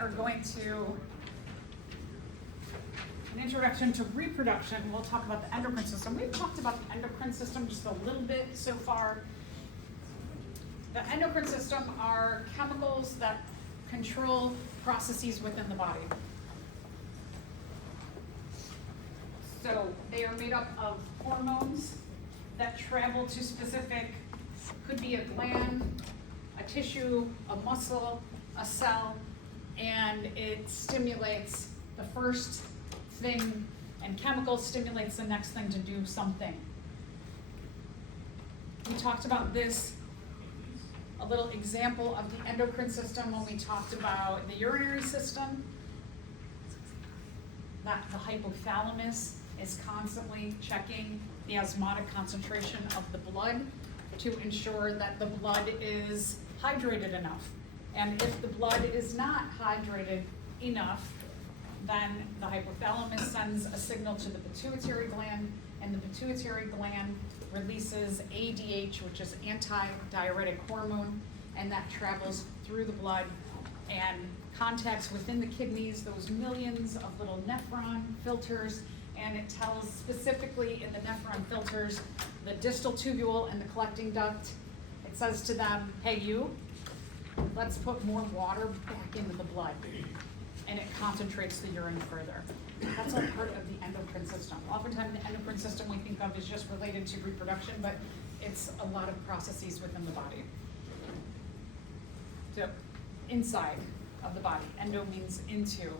are going to, an introduction to reproduction. We'll talk about the endocrine system. We've talked about the endocrine system just a little bit so far. The endocrine system are chemicals that control processes within the body. So they are made up of hormones that travel to specific, could be a gland, a tissue, a muscle, a cell, and it stimulates the first thing, and chemical stimulates the next thing to do something. We talked about this, a little example of the endocrine system when we talked about the urinary system, that the hypothalamus is constantly checking the osmotic concentration of the blood to ensure that the blood is hydrated enough. And if the blood is not hydrated enough, then the hypothalamus sends a signal to the pituitary gland, and the pituitary gland releases ADH, which is anti-diuretic hormone, and that travels through the blood and contacts within the kidneys, those millions of little nephron filters, and it tells specifically in the nephron filters, the distal tubule and the collecting duct, it says to them, hey you, let's put more water back into the blood, and it concentrates the urine further. That's all part of the endocrine system. Oftentimes the endocrine system we think of is just related to reproduction, but it's a lot of processes within the body. So inside of the body, endo means into,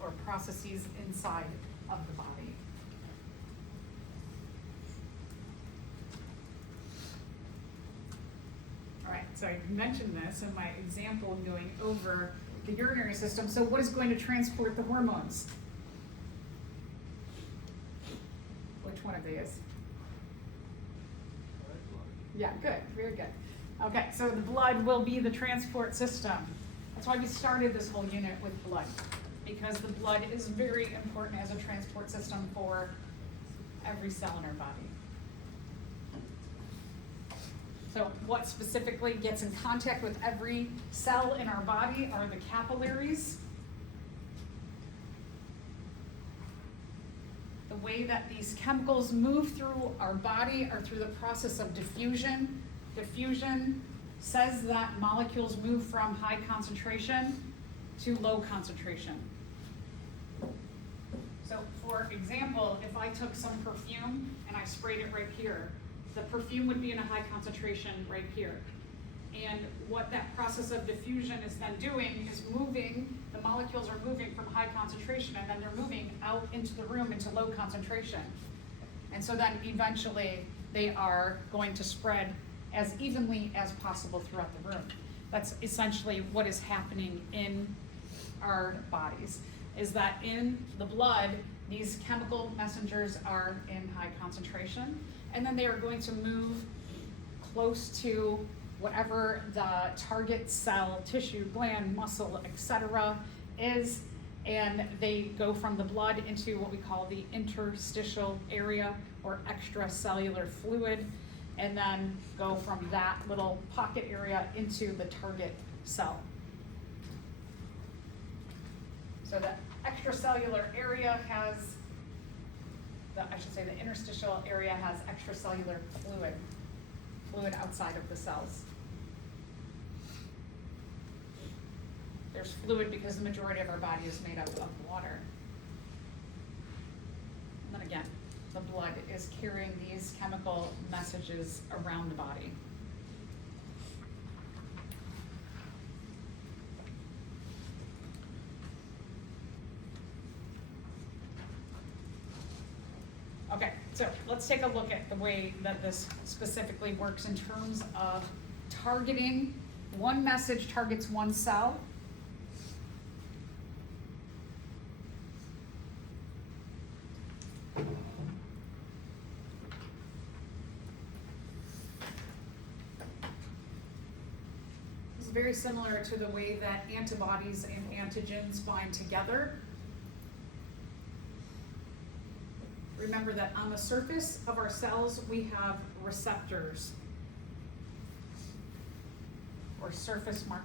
or processes inside of the body. All right, so I mentioned this in my example going over the urinary system. So what is going to transport the hormones? Which one of these? Yeah, good, very good. Okay, so the blood will be the transport system. That's why we started this whole unit with blood, because the blood is very important as a transport system for every cell in our body. So what specifically gets in contact with every cell in our body are the capillaries. The way that these chemicals move through our body are through the process of diffusion. Diffusion says that molecules move from high concentration to low concentration. So for example, if I took some perfume and I sprayed it right here, the perfume would be in a high concentration right here. And what that process of diffusion is then doing is moving, the molecules are moving from high concentration, and then they're moving out into the room into low concentration. And so then eventually they are going to spread as evenly as possible throughout the room. That's essentially what is happening in our bodies, is that in the blood, these chemical messengers are in high concentration, and then they are going to move close to whatever the target cell, tissue, gland, muscle, etc. is, and they go from the blood into what we call the interstitial area or extracellular fluid, and then go from that little pocket area into the target cell. So the extracellular area has, the interstitial area has extracellular fluid outside of the cells. There's fluid because the majority of our body is made up of water. And then again, the blood is carrying these chemical messages around the body. Okay, so let's take a look at the way that this specifically works in terms of targeting. One message targets one cell. This is very similar to the way that antibodies and antigens bind together. Remember that on the surface of our cells, we have receptors or surface markers.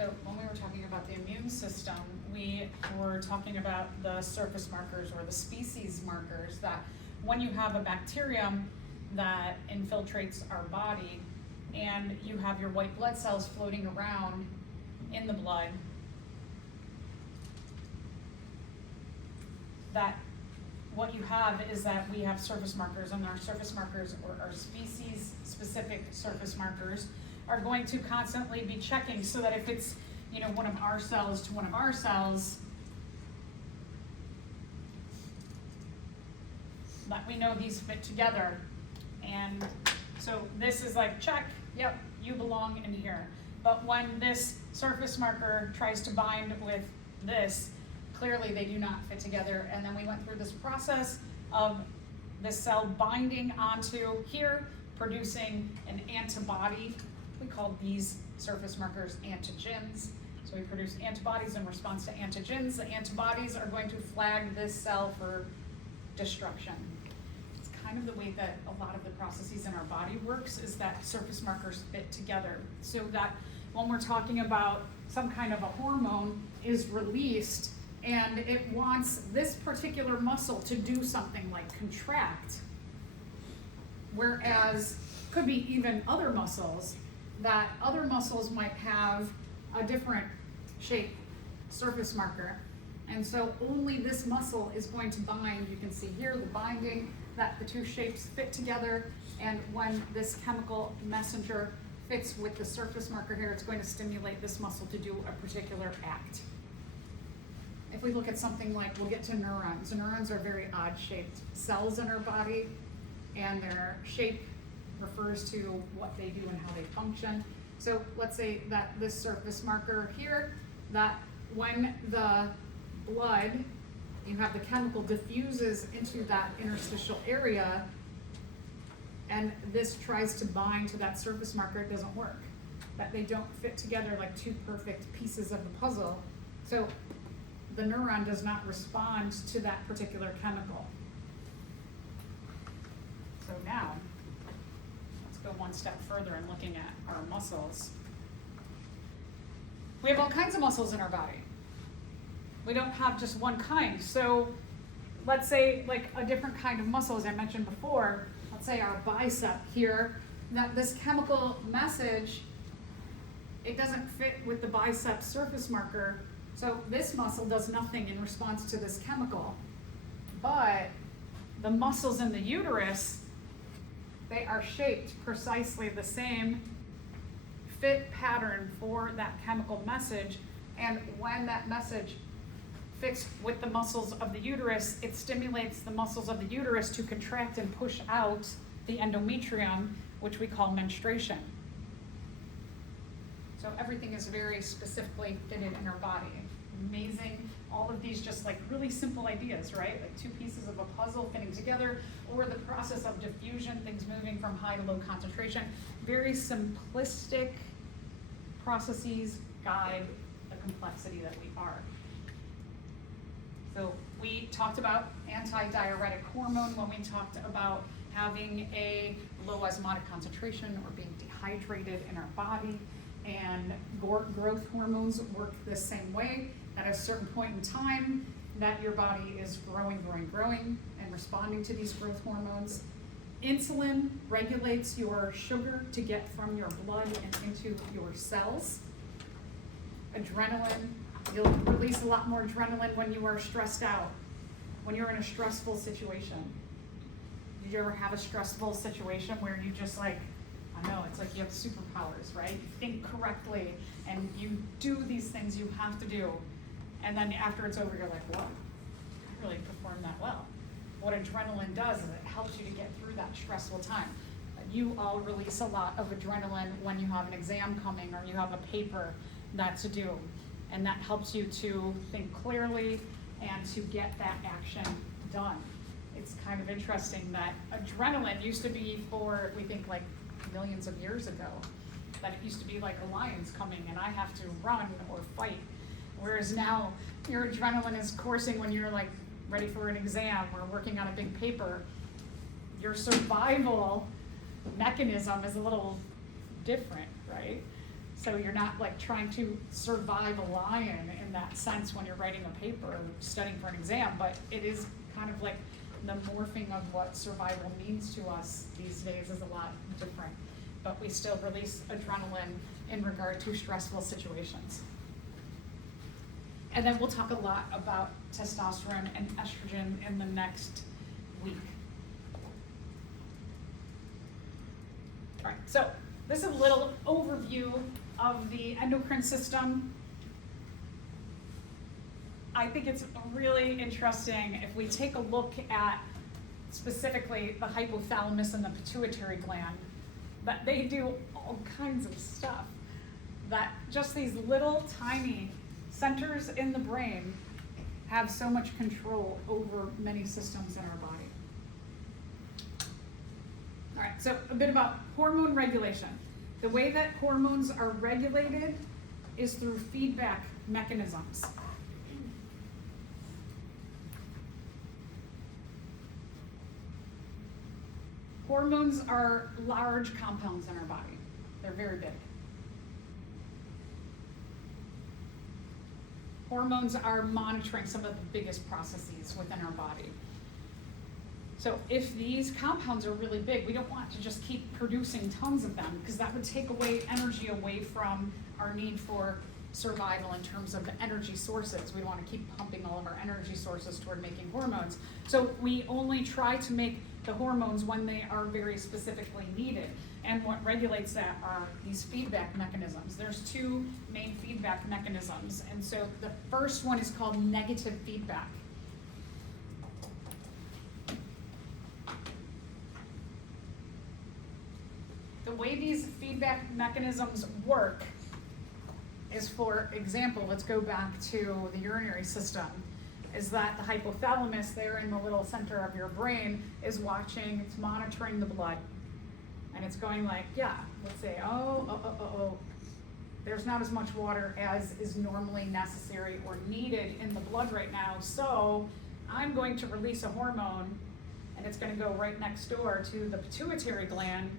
So when we were talking about the immune system, we were talking about the surface markers or the species markers that when you have a bacterium that infiltrates our body and you have your white blood cells floating around in the blood, that what you have is that we have surface markers, and our surface markers, or our species specific surface markers, are going to constantly be checking so that if it's, you know, one of our cells to one of our cells, that we know these fit together. And so this is like, check, yep, you belong in here. But when this surface marker tries to bind with this, clearly they do not fit together. And then we went through this process of the cell binding onto here, producing an antibody. We call these surface markers antigens. So we produce antibodies in response to antigens. The antibodies are going to flag this cell for destruction. It's kind of the way that a lot of the processes in our body works, is that surface markers fit together. So that when we're talking about some kind of a hormone is released and it wants this particular muscle to do something like contract, whereas could be even other muscles, that other muscles might have a different shape surface marker. And so only this muscle is going to bind. You can see here the binding, that the two shapes fit together. And when this chemical messenger fits with the surface marker here, it's going to stimulate this muscle to do a particular act. If we look at something like, we'll get to neurons. Neurons are very odd shaped cells in our body, and their shape refers to what they do and how they function. So let's say that this surface marker here, that when the blood, you have the chemical diffuses into that interstitial area, and this tries to bind to that surface marker, it doesn't work. That they don't fit together like two perfect pieces of the puzzle. So the neuron does not respond to that particular chemical. So now, let's go one step further in looking at our muscles. We have all kinds of muscles in our body. We don't have just one kind. So let's say like a different kind of muscle, as I mentioned before, let's say our bicep here, that this chemical message, it doesn't fit with the bicep surface marker. So this muscle does nothing in response to this chemical. But the muscles in the uterus, they are shaped precisely the same fit pattern for that chemical message. And when that message fits with the muscles of the uterus, it stimulates the muscles of the uterus to contract and push out the endometrium, which we call menstruation. So everything is very specifically fitted in our body. Amazing. All of these just like really simple ideas, right? Like two pieces of a puzzle fitting together, or the process of diffusion, things moving from high to low concentration. Very simplistic processes guide the complexity that we are. So we talked about antidiuretic hormone when we talked about having a low osmotic concentration or being dehydrated in our body. And growth hormones work the same way. At a certain point in time, that your body is growing, and responding to these growth hormones. Insulin regulates your sugar to get from your blood and into your cells. Adrenaline, you'll release a lot more adrenaline when you are stressed out, when you're in a stressful situation. Did you ever have a stressful situation where you just like, I know, it's like you have superpowers, right? You think correctly and you do these things you have to do. And then after it's over, you're like, whoa, I really performed that well. What adrenaline does is it helps you to get through that stressful time. You all release a lot of adrenaline when you have an exam coming or you have a paper that's due. And that helps you to think clearly and to get that action done. It's kind of interesting that adrenaline used to be for, we think like millions of years ago, that it used to be like a lion's coming and I have to run or fight. Whereas now your adrenaline is coursing when you're like ready for an exam or working on a big paper. Your survival mechanism is a little different, right? So you're not like trying to survive a lion in that sense when you're writing a paper or studying for an exam, but it is kind of like the morphing of what survival means to us these days is a lot different. But we still release adrenaline in regard to stressful situations. And then we'll talk a lot about testosterone and estrogen in the next week. All right, so this is a little overview of the endocrine system. I think it's really interesting if we take a look at specifically the hypothalamus and the pituitary gland, that they do all kinds of stuff, that just these little tiny centers in the brain have so much control over many systems in our body. All right, so a bit about hormone regulation. The way that hormones are regulated is through feedback mechanisms. Hormones are large compounds in our body. They're very big. Hormones are monitoring some of the biggest processes within our body. So if these compounds are really big, we don't want to just keep producing tons of them, because that would take away energy away from our need for survival in terms of the energy sources. We want to keep pumping all of our energy sources toward making hormones. So we only try to make the hormones when they are very specifically needed. And what regulates that are these feedback mechanisms. There's two main feedback mechanisms. And so the first one is called negative feedback. The way these feedback mechanisms work is, for example, let's go back to the urinary system, is that the hypothalamus there in the little center of your brain is watching, it's monitoring the blood. And it's going like, yeah, let's say, oh, there's not as much water as is normally necessary or needed in the blood right now, so I'm going to release a hormone, and it's going to go right next door to the pituitary gland,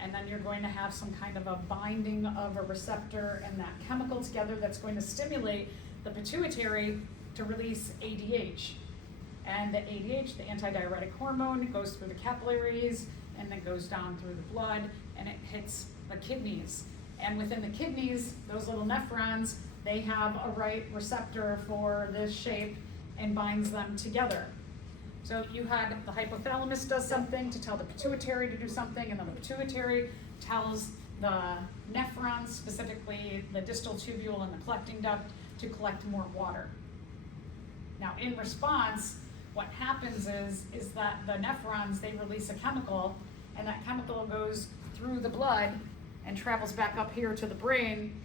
and then you're going to have some kind of a binding of a receptor and that chemical together that's going to stimulate the pituitary to release ADH. And the ADH, the antidiuretic hormone, goes through the capillaries and then goes down through the blood, and it hits the kidneys. And within the kidneys, those little nephrons, they have a right receptor for this shape and binds them together. So you had the hypothalamus does something to tell the pituitary to do something, and then the pituitary tells the nephrons, specifically the distal tubule and the collecting duct, to collect more water. Now in response, what happens is that the nephrons, they release a chemical, and that chemical goes through the blood and travels back up here to the brain,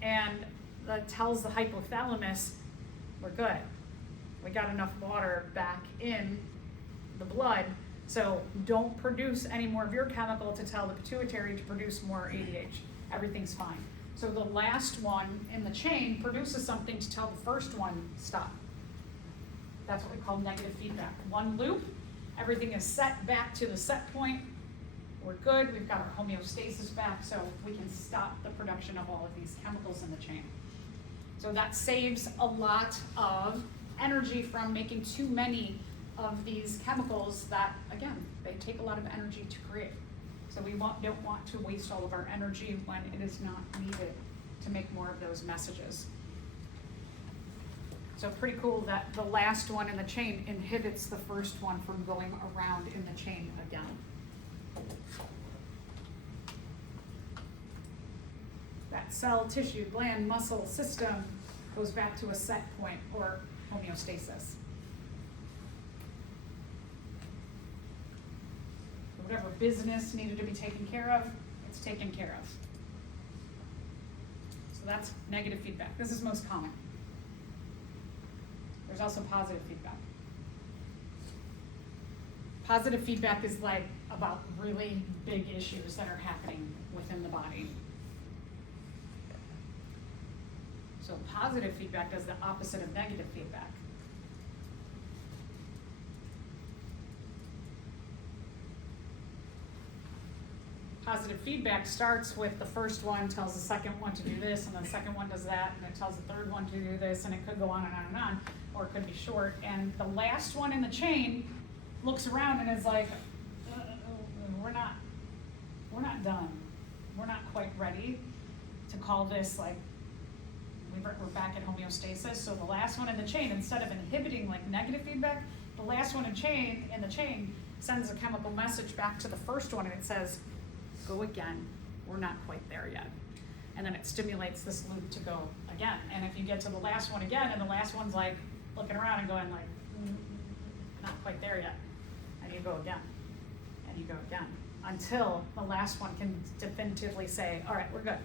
and that tells the hypothalamus, we're good. We got enough water back in the blood, so don't produce any more of your chemical to tell the pituitary to produce more ADH. Everything's fine. So the last one in the chain produces something to tell the first one, stop. That's what we call negative feedback. One loop, everything is set back to the set point. We're good, we've got our homeostasis back, so we can stop the production of all of these chemicals in the chain. So that saves a lot of energy from making too many of these chemicals that, again, they take a lot of energy to create. So we don't want to waste all of our energy when it is not needed to make more of those messages. So pretty cool that the last one in the chain inhibits the first one from going around in the chain again. That cell, tissue, gland, muscle system goes back to a set point, or homeostasis. Whatever business needed to be taken care of, it's taken care of. So that's negative feedback. This is most common. There's also positive feedback. Positive feedback is like about really big issues that are happening within the body. So positive feedback does the opposite of negative feedback. positive feedback starts with the first one tells the second one to do this, and the second one does that, and it tells the third one to do this, and it could go on and on and on, or it could be short. And the last one in the chain looks around and is like, we're not done. We're not quite ready to call this like, we're back at homeostasis. So the last one in the chain, instead of inhibiting like negative feedback, the last one in the chain sends a chemical message back to the first one, and it says, go again, we're not quite there yet. And then it stimulates this loop to go again. And if you get to the last one again, and the last one's like looking around and going like, not quite there yet, and you go again, and you go again, until the last one can definitively say, all right, we're good,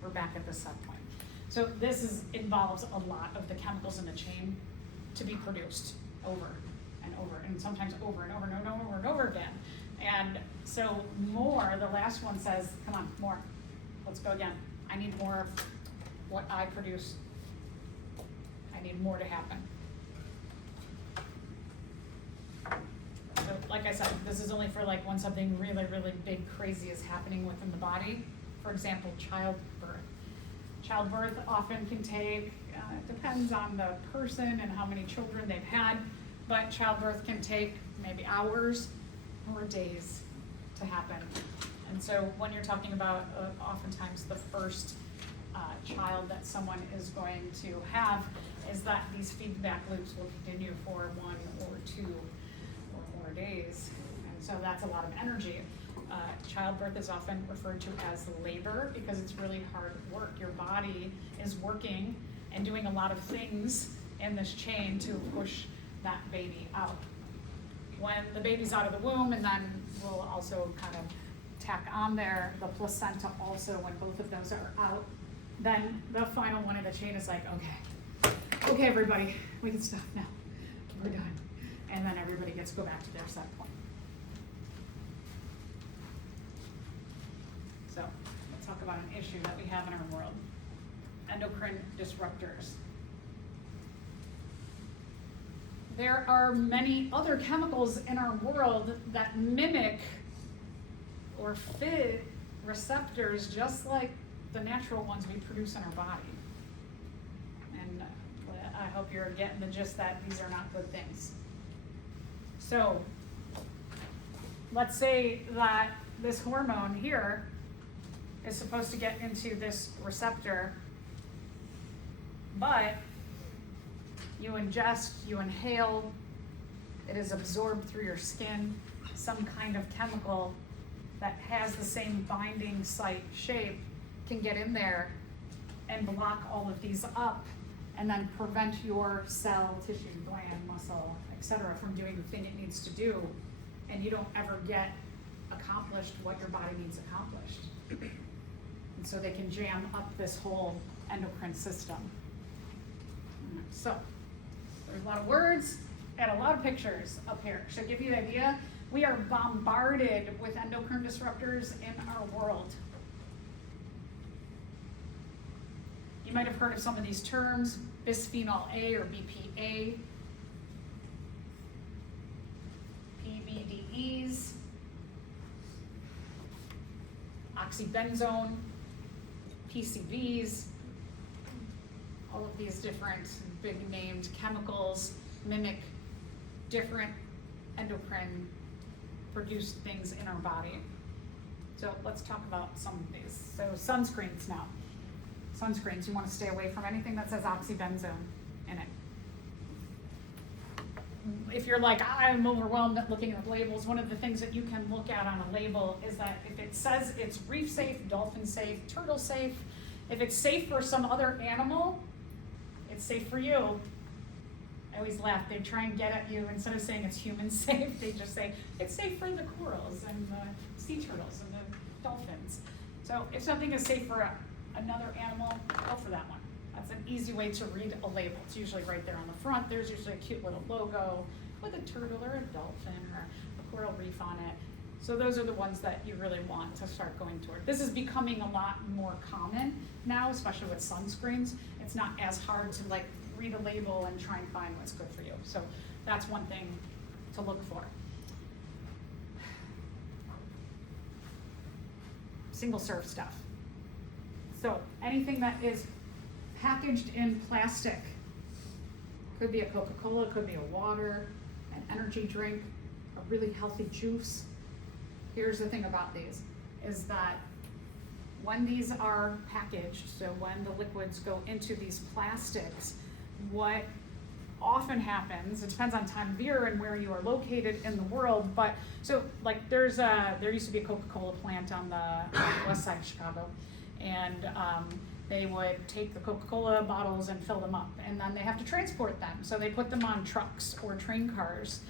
we're back at this set point. So this involves a lot of the chemicals in the chain to be produced over and over, and sometimes over and over and over and over again. And so the last one says, come on, more, let's go again. I need more of what I produce. I need more to happen. So like I said, this is only for like when something really, really big, crazy is happening within the body. For example, childbirth. Childbirth often can take, it depends on the person and how many children they've had, but childbirth can take maybe hours or days to happen. And so when you're talking about oftentimes the first child that someone is going to have, is that these feedback loops will continue for 1 or 2 or more days. And so that's a lot of energy. Childbirth is often referred to as labor because it's really hard work. Your body is working and doing a lot of things in this chain to push that baby out. When the baby's out of the womb, and then we'll also kind of tack on there the placenta also, when both of those are out, then the final one in the chain is like, okay everybody, we can stop now, we're done. And then everybody gets to go back to their set point. So let's talk about an issue that we have in our world: endocrine disruptors. There are many other chemicals in our world that mimic or fit receptors just like the natural ones we produce in our body. And I hope you're getting the gist that these are not good things. So let's say that this hormone here is supposed to get into this receptor, but you ingest, you inhale, it is absorbed through your skin, some kind of chemical that has the same binding site shape can get in there and block all of these up, and then prevent your cell, tissue, gland, muscle, etc. from doing the thing it needs to do, and you don't ever get accomplished what your body needs accomplished. And so they can jam up this whole endocrine system. So there's a lot of words and a lot of pictures up here. So to give you the idea, we are bombarded with endocrine disruptors in our world. You might have heard of some of these terms: bisphenol A or BPA, PBDEs, oxybenzone, PCBs. All of these different big named chemicals mimic different endocrine produced things in our body. So let's talk about some of these. So sunscreens now. Sunscreens, you want to stay away from anything that says oxybenzone in it. If you're like, I'm overwhelmed at looking at the labels, one of the things that you can look at on a label is that if it says it's reef safe, dolphin safe, turtle safe, if it's safe for some other animal, it's safe for you. I always laugh. They try and get at you. Instead of saying it's human safe, they just say it's safe for the corals and the sea turtles and the dolphins. So if something is safe for another animal, go for that one. That's an easy way to read a label. It's usually right there on the front. There's usually a cute little logo with a turtle or a dolphin or a coral reef on it. So those are the ones that you really want to start going toward. This is becoming a lot more common now, especially with sunscreens. It's not as hard to like read a label and try and find what's good for you. So that's one thing to look for. single serve stuff. So anything that is packaged in plastic, could be a Coca-Cola, could be a water, an energy drink, a really healthy juice. Here's the thing about these, is that when these are packaged, so when the liquids go into these plastics, what often happens, it depends on time of year and where you are located in the world, but so like there used to be a Coca-Cola plant on the west side of Chicago, and they would take the Coca-Cola bottles and fill them up, and then they have to transport them, so they put them on trucks or train cars,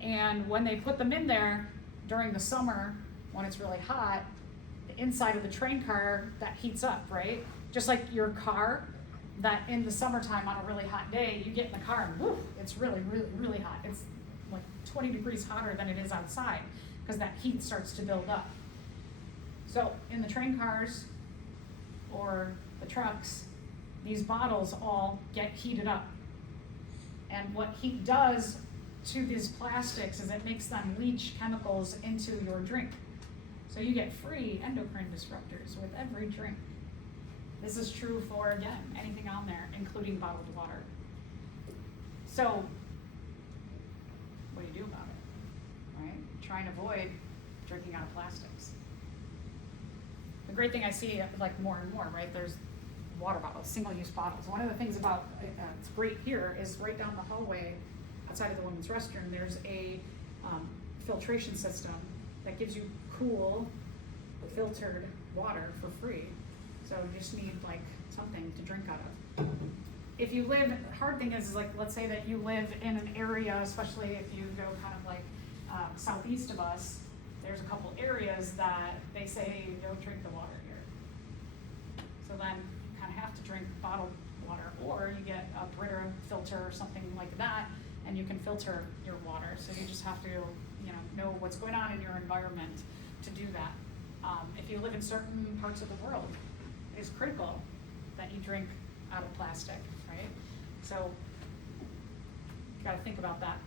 and when they put them in there during the summer when it's really hot, the inside of the train car that heats up, right? Just like your car, that in the summertime on a really hot day, you get in the car and woof, it's really, really, really hot. It's like 20 degrees hotter than it is outside because that heat starts to build up. So in the train cars or the trucks, these bottles all get heated up. And what heat does to these plastics is it makes them leach chemicals into your drink. So you get free endocrine disruptors with every drink. This is true for, again, anything on there, including bottled water. So, what do you do about it, right? Try and avoid drinking out of plastics. The great thing I see, like more and more, right, there's water bottles, single-use bottles. One of the things about, it's great here, is right down the hallway, outside of the women's restroom, there's a filtration system that gives you cool, filtered water for free. So you just need like something to drink out of. If you live, the hard thing is like, let's say that you live in an area, especially if you go kind of like southeast of us, there's a couple areas that they say don't drink the water here. So then you kind of have to drink bottled water, or you get a Brita filter or something like that, and you can filter your water. So you just have to, know what's going on in your environment to do that. If you live in certain parts of the world, it's critical that you drink out of plastic, right? So you gotta think about that.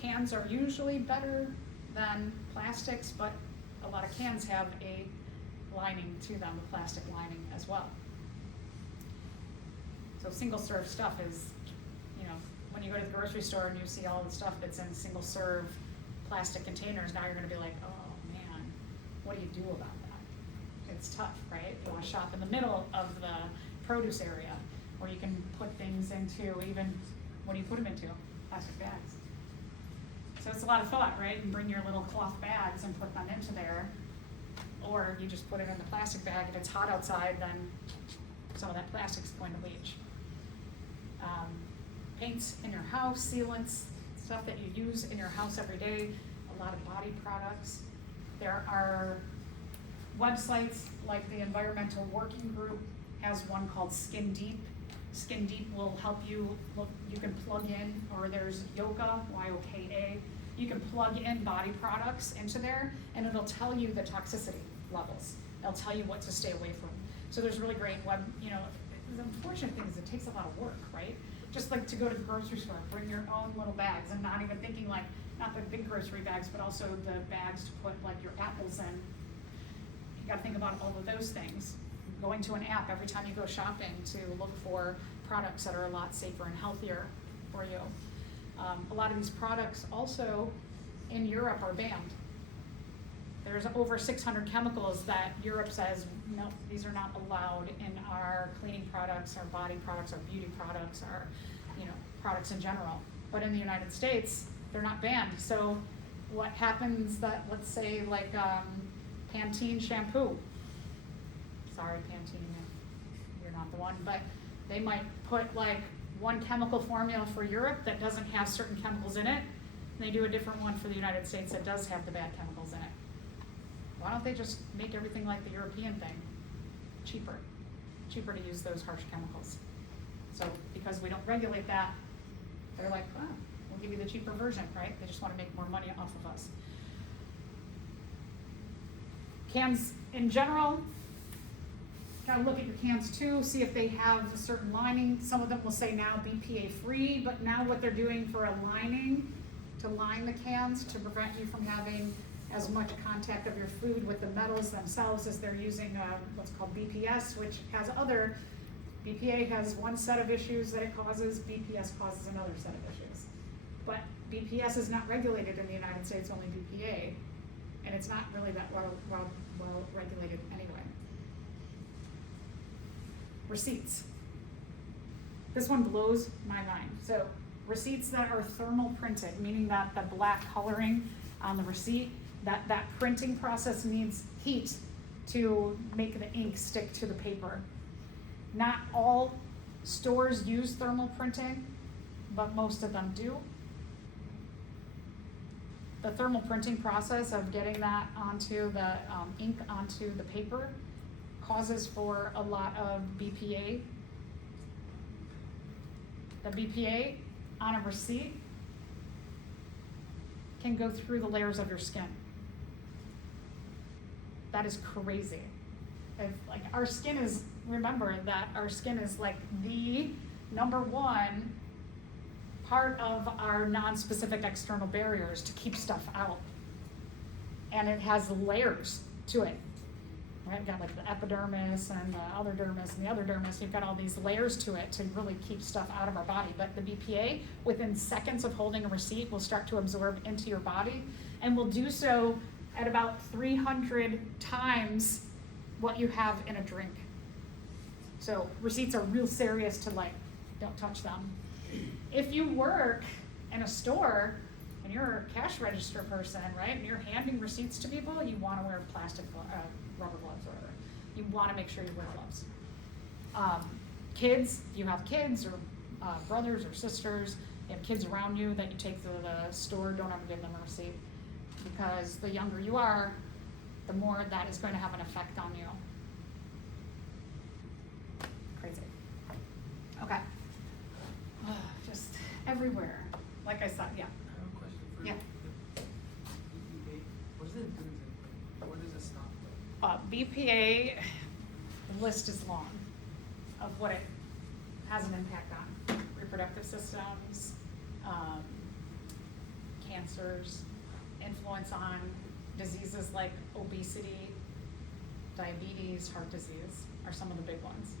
Cans are usually better than plastics, but a lot of cans have a lining to them, a plastic lining as well. So single serve stuff is, when you go to the grocery store and you see all the stuff that's in single serve plastic containers, now you're gonna be like, oh man, what do you do about that? It's tough, right? You wanna shop in the middle of the produce area, or you can put things into even, what do you put them into? Plastic bags. So it's a lot of thought, right? You can bring your little cloth bags and put them into there, or you just put it in the plastic bag. If it's hot outside, then some of that plastic's going to leach. Paints in your house, sealants, stuff that you use in your house every day, a lot of body products. There are websites like the Environmental Working Group has one called Skin Deep. Skin Deep will help you, you can plug in, or there's Yoka, Y-O-K-A. You can plug in body products into there, and it'll tell you the toxicity levels. It'll tell you what to stay away from. So there's really great web, the unfortunate thing is it takes a lot of work, right? Just like to go to the grocery store, bring your own little bags, and not even thinking like, not the big grocery bags, but also the bags to put like your apples in. You gotta think about all of those things. Going to an app every time you go shopping to look for products that are a lot safer and healthier for you. A lot of these products also in Europe are banned. There's over 600 chemicals that Europe says, no, these are not allowed in our cleaning products, our body products, our beauty products, our products in general. But in the United States, they're not banned. So what happens that, let's say like Pantene shampoo, sorry Pantene if you're not the one, but they might put like one chemical formula for Europe that doesn't have certain chemicals in it, and they do a different one for the United States that does have the bad chemicals in it. Why don't they just make everything like the European thing? Cheaper to use those harsh chemicals. So because we don't regulate that, they're like, oh, we'll give you the cheaper version, right? They just want to make more money off of us. Cans in general, gotta look at your cans too, see if they have a certain lining. Some of them will say now BPA free, but now what they're doing for a lining to line the cans to prevent you from having as much contact of your food with the metals themselves as they're using what's called BPS, which has other, BPA has one set of issues that it causes, BPS causes another set of issues. But BPS is not regulated in the United States, only BPA, and it's not really that well regulated anyway. Receipts. This one blows my mind. So receipts that are thermal printed, meaning that the black coloring on the receipt, that printing process needs heat to make the ink stick to the paper. Not all stores use thermal printing, but most of them do. The thermal printing process of getting that onto the ink onto the paper causes for a lot of BPA. The BPA on a receipt can go through the layers of your skin. That is crazy. Like our skin is, remember that our skin is like the number one part of our non-specific external barriers to keep stuff out. And it has layers to it. Right? You've got like the epidermis and the other dermis and the other dermis. You've got all these layers to it to really keep stuff out of our body. But the BPA, within seconds of holding a receipt, will start to absorb into your body and will do so at about 300 times what you have in a drink. So receipts are real serious to like, don't touch them. If you work in a store and you're a cash register person, right, and you're handing receipts to people, you want to wear plastic rubber gloves or whatever. You want to make sure you wear gloves. Kids, if you have kids or brothers or sisters, you have kids around you that you take to the store, don't ever give them a receipt, because the younger you are, the more that is going to have an effect on you. Crazy. Okay. Just everywhere. Like I said, yeah. I have a question for Yeah. you. BPA, what does it do exactly? What does it stop? BPA, the list is long of what it has an impact on. Reproductive systems, cancers, influence on diseases like obesity, diabetes, heart disease are some of the big ones.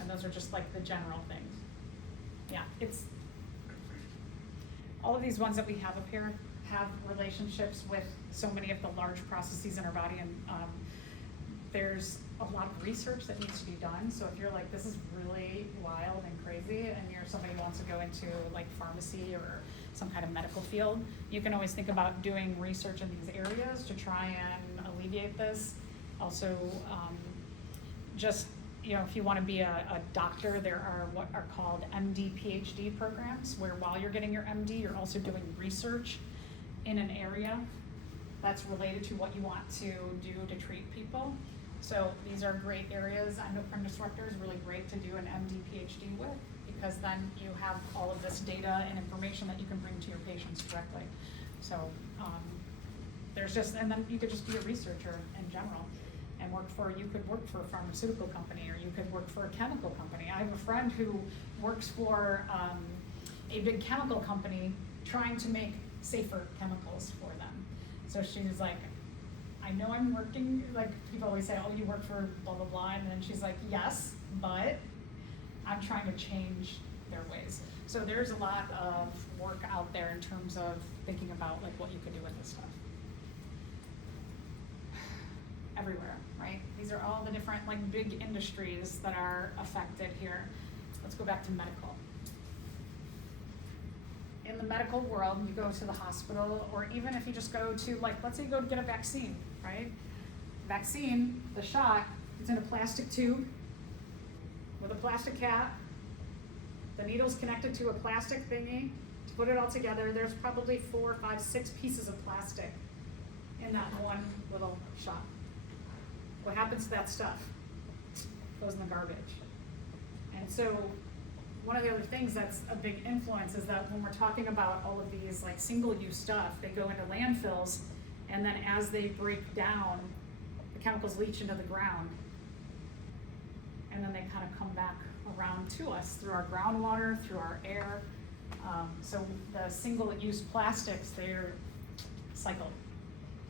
And those are just like the general things. Yeah, it's, all of these ones that we have up here have relationships with so many of the large processes in our body, and there's a lot of research that needs to be done. So if you're like, this is really wild and crazy, and you're somebody who wants to go into like pharmacy or some kind of medical field, you can always think about doing research in these areas to try and alleviate this. Also, just, you know, if you want to be a doctor, there are what are called MD, PhD programs, where while you're getting your MD, you're also doing research in an area that's related to what you want to do to treat people. So these are great areas. Endocrine disruptor is really great to do an MD, PhD with, because then you have all of this data and information that you can bring to your patients directly. So there's just, and then you could just be a researcher in general and you could work for a pharmaceutical company, or you could work for a chemical company. I have a friend who works for a big chemical company trying to make safer chemicals for them. So she's like, I know I'm working, like people always say, oh, you work for blah, blah, blah. And then she's like, yes, but I'm trying to change their ways. So there's a lot of work out there in terms of thinking about like what you could do with this stuff. Everywhere, right? These are all the different like big industries that are affected here. Let's go back to medical. In the medical world, you go to the hospital, or even if you just go to, like, let's say you go to get a vaccine, right? Vaccine, the shot, it's in a plastic tube with a plastic cap. The needle's connected to a plastic thingy. To put it all together, there's probably 4, 5, 6 pieces of plastic in that one little shot. What happens to that stuff? It goes in the garbage. And so one of the other things that's a big influence is that when we're talking about all of these like single-use stuff, they go into landfills, and then as they break down, the chemicals leach into the ground, and then they kind of come back around to us through our groundwater, through our air. So the single-use plastics, they're cycled.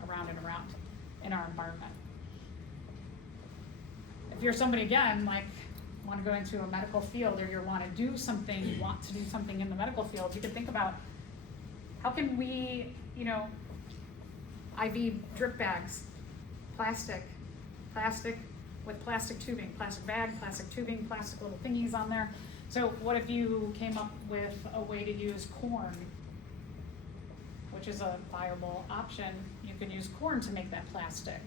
around and around in our environment. If you're somebody, again, like want to go into a medical field, or you want to do something in the medical field, you could think about how can we, IV drip bags, plastic with plastic tubing, plastic bag, plastic tubing, plastic little thingies on there. So what if you came up with a way to use corn, which is a viable option? You can use corn to make that plastic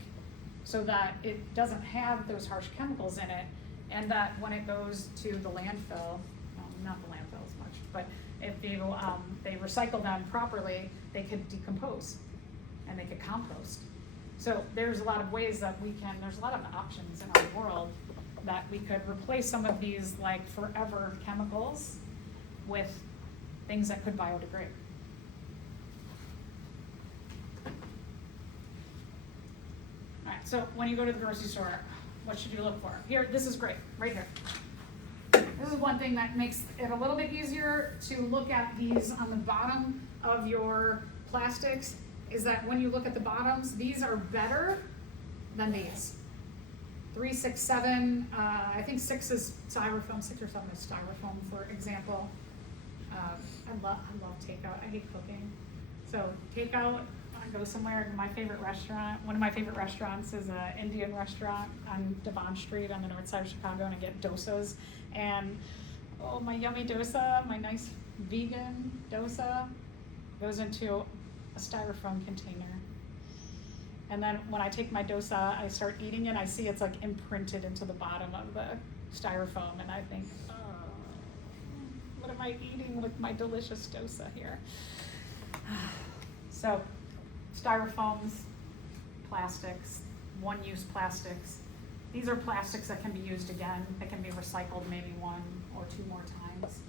so that it doesn't have those harsh chemicals in it, and that when it goes to the landfill, well, not the landfill as much, but if they recycle them properly, they could decompose and they could compost. So there's a lot of ways that there's a lot of options in our world that we could replace some of these like forever chemicals with things that could biodegrade. All right, so when you go to the grocery store, what should you look for? Here, this is great, right here. This is one thing that makes it a little bit easier to look at these on the bottom of your plastics, is that when you look at the bottoms, these are better than these. 3, 6, 7, I think 6 is styrofoam, 6 or 7 is styrofoam, for example. I love takeout, I hate cooking. So takeout, I go somewhere, one of my favorite restaurants is an Indian restaurant on Devon Street on the north side of Chicago, and I get dosas. And my yummy dosa, my nice vegan dosa, goes into a styrofoam container. And then when I take my dosa, I start eating it, I see it's like imprinted into the bottom of the styrofoam, and I think, oh, what am I eating with my delicious dosa here? So, styrofoams, plastics, one-use plastics. These are plastics that can be used again, that can be recycled maybe 1 or 2 more times.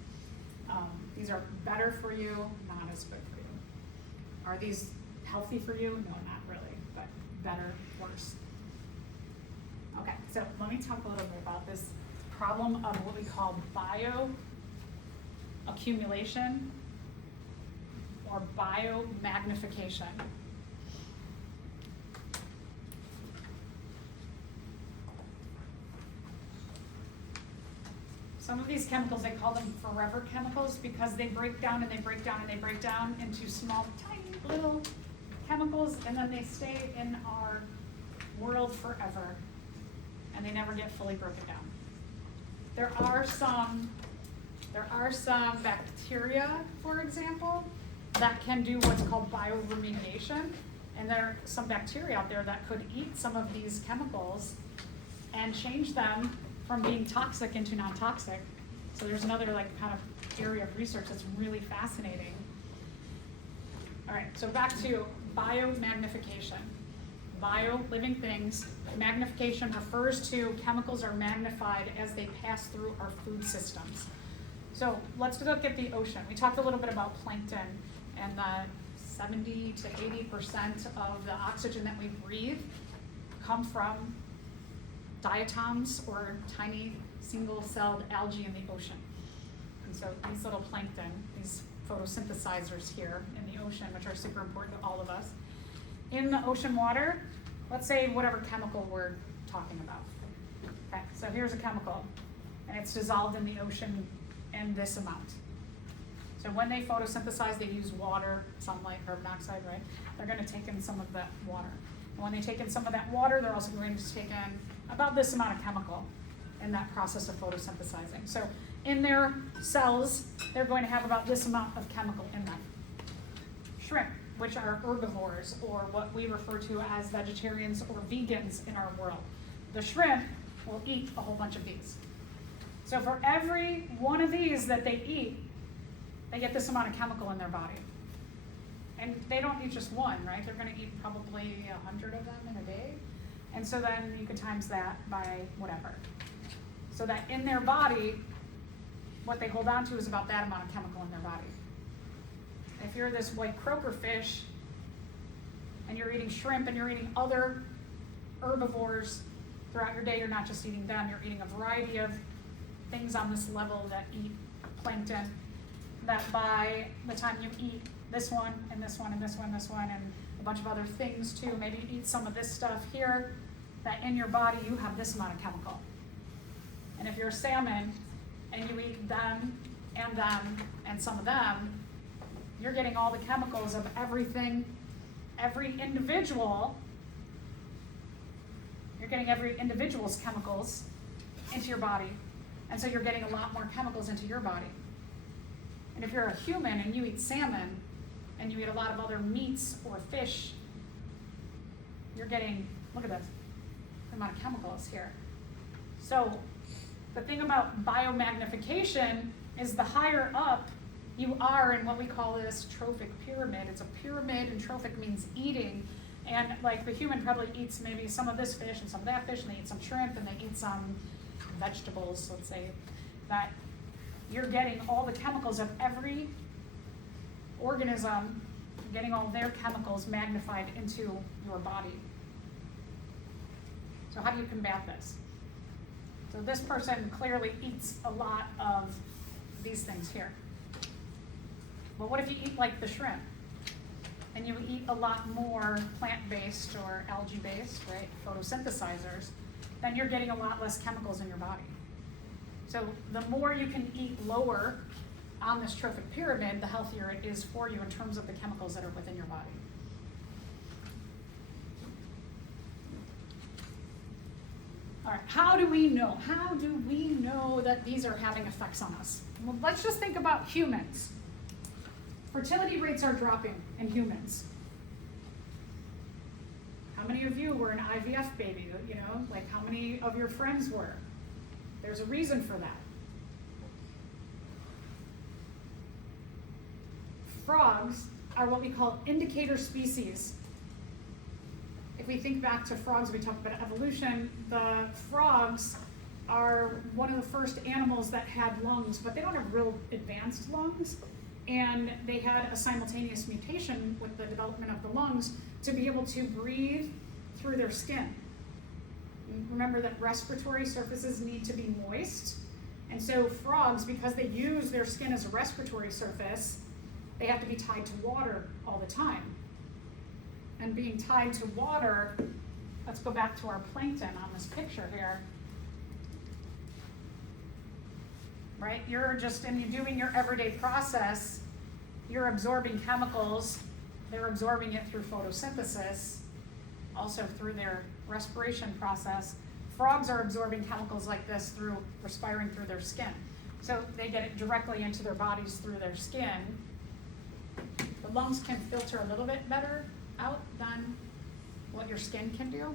These are better for you, not as good for you. Are these healthy for you? No, not really, but better, worse. Okay, so let me talk a little bit about this problem of what we call bioaccumulation or biomagnification. Some of these chemicals, they call them forever chemicals because they break down and they break down and they break down into small, tiny little chemicals, and then they stay in our world forever, and they never get fully broken down. There are some bacteria, for example, that can do what's called bioremediation, and there are some bacteria out there that could eat some of these chemicals and change them from being toxic into non-toxic. So there's another kind of area of research that's really fascinating. All right, so back to biomagnification. Bio, living things. Magnification refers to chemicals are magnified as they pass through our food systems. So let's look at the ocean. We talked a little bit about plankton, and that 70 to 80% of the oxygen that we breathe come from diatoms or tiny single-celled algae in the ocean. And so these little plankton, these photosynthesizers here in the ocean, which are super important to all of us. In the ocean water, let's say whatever chemical we're talking about. Okay, so here's a chemical, and it's dissolved in the ocean in this amount. So when they photosynthesize, they use water, sunlight, carbon dioxide, right? They're going to take in some of that water. And when they take in some of that water, they're also going to take in about this amount of chemical in that process of photosynthesizing. So in their cells, they're going to have about this amount of chemical in them. Shrimp, which are herbivores, or what we refer to as vegetarians or vegans in our world. The shrimp will eat a whole bunch of these. So for every one of these that they eat, they get this amount of chemical in their body. And they don't eat just one, right? They're going to eat probably 100 of them in a day. And so then you could times that by whatever. So that in their body, what they hold on to is about that amount of chemical in their body. If you're this white croaker fish, and you're eating shrimp and you're eating other herbivores throughout your day, you're not just eating them, you're eating a variety of things on this level that eat plankton, that by the time you eat this one and this one and this one and this one and a bunch of other things too. Maybe you eat some of this stuff here, that in your body you have this amount of chemical. And if you're a salmon and you eat them and some of them, you're getting all the chemicals of everything, every individual. You're getting every individual's chemicals into your body. And so you're getting a lot more chemicals into your body. And if you're a human and you eat salmon and you eat a lot of other meats or fish, you're getting, look at this, the amount of chemicals here. So the thing about biomagnification is the higher up you are in what we call this trophic pyramid. It's a pyramid, and trophic means eating. And like the human probably eats maybe some of this fish and some of that fish, and they eat some shrimp and they eat some vegetables, let's say, that you're getting all the chemicals of every organism, getting all their chemicals magnified into your body. So how do you combat this? So this person clearly eats a lot of these things here. But what if you eat like the shrimp? And you eat a lot more plant-based or algae-based, right, photosynthesizers, then you're getting a lot less chemicals in your body. So the more you can eat lower on this trophic pyramid, the healthier it is for you in terms of the chemicals that are within your body. All right, how do we know? How do we know that these are having effects on us? Well, let's just think about humans. Fertility rates are dropping in humans. How many of you were an IVF baby? You know, like how many of your friends were? There's a reason for that. Frogs are what we call indicator species. If we think back to frogs, we talked about evolution, the frogs are one of the first animals that had lungs, but they don't have real advanced lungs. And they had a simultaneous mutation with the development of the lungs to be able to breathe through their skin. Remember that respiratory surfaces need to be moist. And so frogs, because they use their skin as a respiratory surface, they have to be tied to water all the time. And being tied to water, let's go back to our plankton on this picture here. Right? You're just doing your everyday process, you're absorbing chemicals, they're absorbing it through photosynthesis, also through their respiration process. Frogs are absorbing chemicals like this through respiring through their skin. So they get it directly into their bodies through their skin. The lungs can filter a little bit better out than what your skin can do.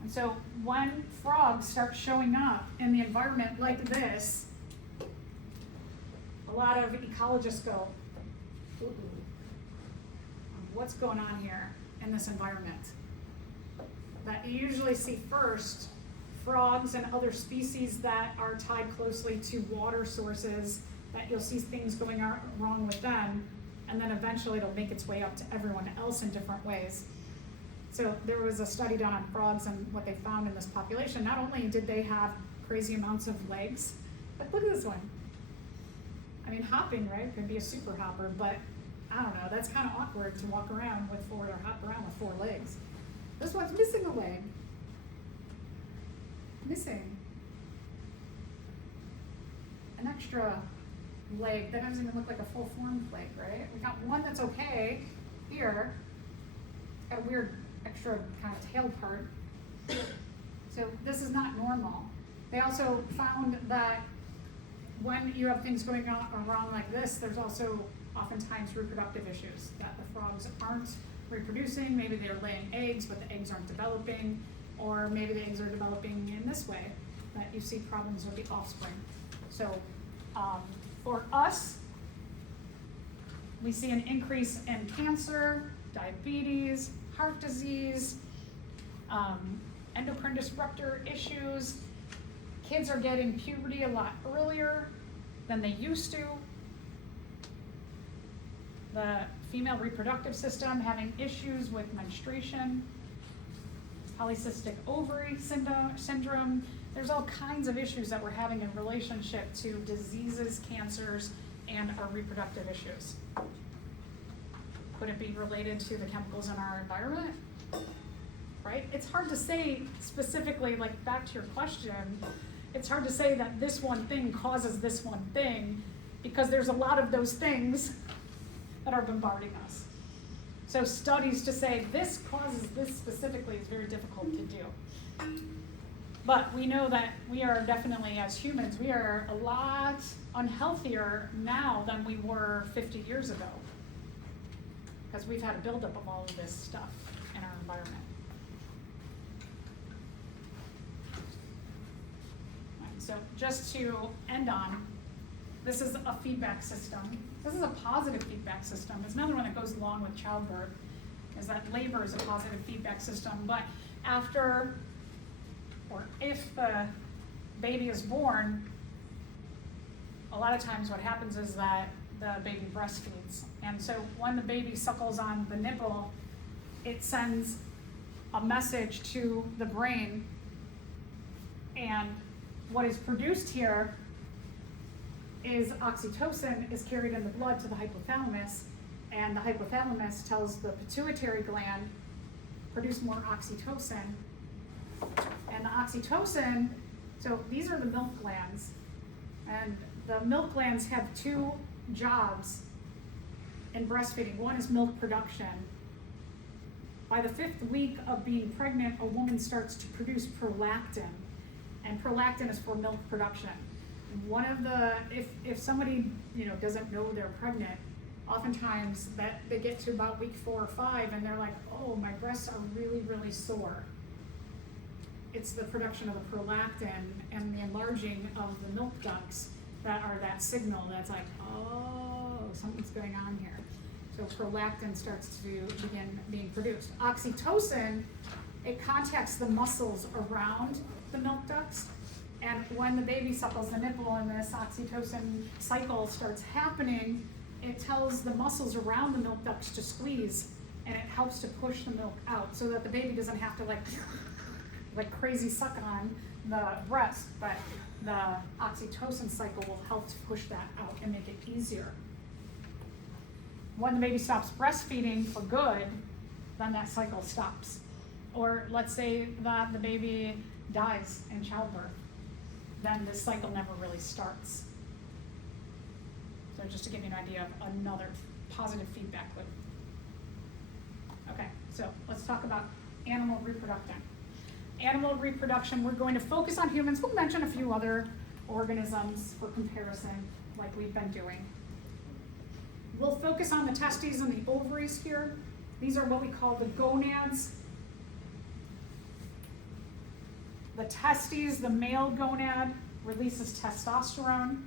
And so when frogs start showing up in the environment like this, a lot of ecologists go, ooh, what's going on here in this environment? That you usually see first frogs and other species that are tied closely to water sources, that you'll see things going wrong with them, and then eventually it'll make its way up to everyone else in different ways. So there was a study done on frogs, and what they found in this population, not only did they have crazy amounts of legs, but look at this one. I mean, hopping, right, could be a super hopper, but I don't know, that's kind of awkward to walk around with four, or hop around with four legs. This one's missing a leg. Missing an extra leg that doesn't even look like a full formed leg, right? We got one that's okay here, got a weird extra kind of tail part. So this is not normal. They also found that when you have things going on wrong like this, there's also oftentimes reproductive issues, that the frogs aren't reproducing, maybe they're laying eggs, but the eggs aren't developing, or maybe the eggs are developing in this way, that you see problems with the offspring. So for us, we see an increase in cancer, diabetes, heart disease, endocrine disruptor issues. Kids are getting puberty a lot earlier than they used to. The female reproductive system having issues with menstruation, polycystic ovary syndrome. There's all kinds of issues that we're having in relationship to diseases, cancers, and our reproductive issues. Could it be related to the chemicals in our environment? Right? It's hard to say specifically, like back to your question, it's hard to say that this one thing causes this one thing because there's a lot of those things that are bombarding us. So studies to say this causes this specifically is very difficult to do. But we know that we are definitely, as humans, we are a lot unhealthier now than we were 50 years ago. Because we've had a buildup of all of this stuff in our environment. Right, so just to end on, this is a feedback system. This is a positive feedback system. It's another one that goes along with childbirth, is that labor is a positive feedback system. But after, or if the baby is born, a lot of times what happens is that the baby breastfeeds. And so when the baby suckles on the nipple, it sends a message to the brain, and what is produced here is oxytocin is carried in the blood to the hypothalamus, and the hypothalamus tells the pituitary gland, produce more oxytocin. And the oxytocin, so these are the milk glands, and the milk glands have two jobs in breastfeeding. One is milk production. By the 5th week of being pregnant, a woman starts to produce prolactin, and prolactin is for milk production. One of the, if somebody doesn't know they're pregnant, oftentimes that they get to about week 4 or 5 and they're like, oh, my breasts are really, really sore. It's the production of the prolactin and the enlarging of the milk ducts that are that signal that's like, oh, something's going on here. So prolactin starts to begin being produced. Oxytocin, it contacts the muscles around the milk ducts, and when the baby suckles the nipple and this oxytocin cycle starts happening, it tells the muscles around the milk ducts to squeeze, and it helps to push the milk out so that the baby doesn't have to like crazy suck on the breast, but the oxytocin cycle will help to push that out and make it easier. When the baby stops breastfeeding for good, then that cycle stops. Or let's say that the baby dies in childbirth, then this cycle never really starts. So just to give you an idea of another positive feedback loop. Okay, so let's talk about animal reproduction. Animal reproduction, we're going to focus on humans. We'll mention a few other organisms for comparison, like we've been doing. We'll focus on the testes and the ovaries here. These are what we call the gonads. The testes, the male gonad, releases testosterone.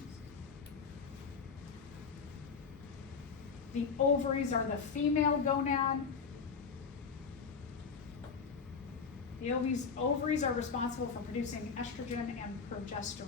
The ovaries are the female gonad. The ovaries are responsible for producing estrogen and progesterone.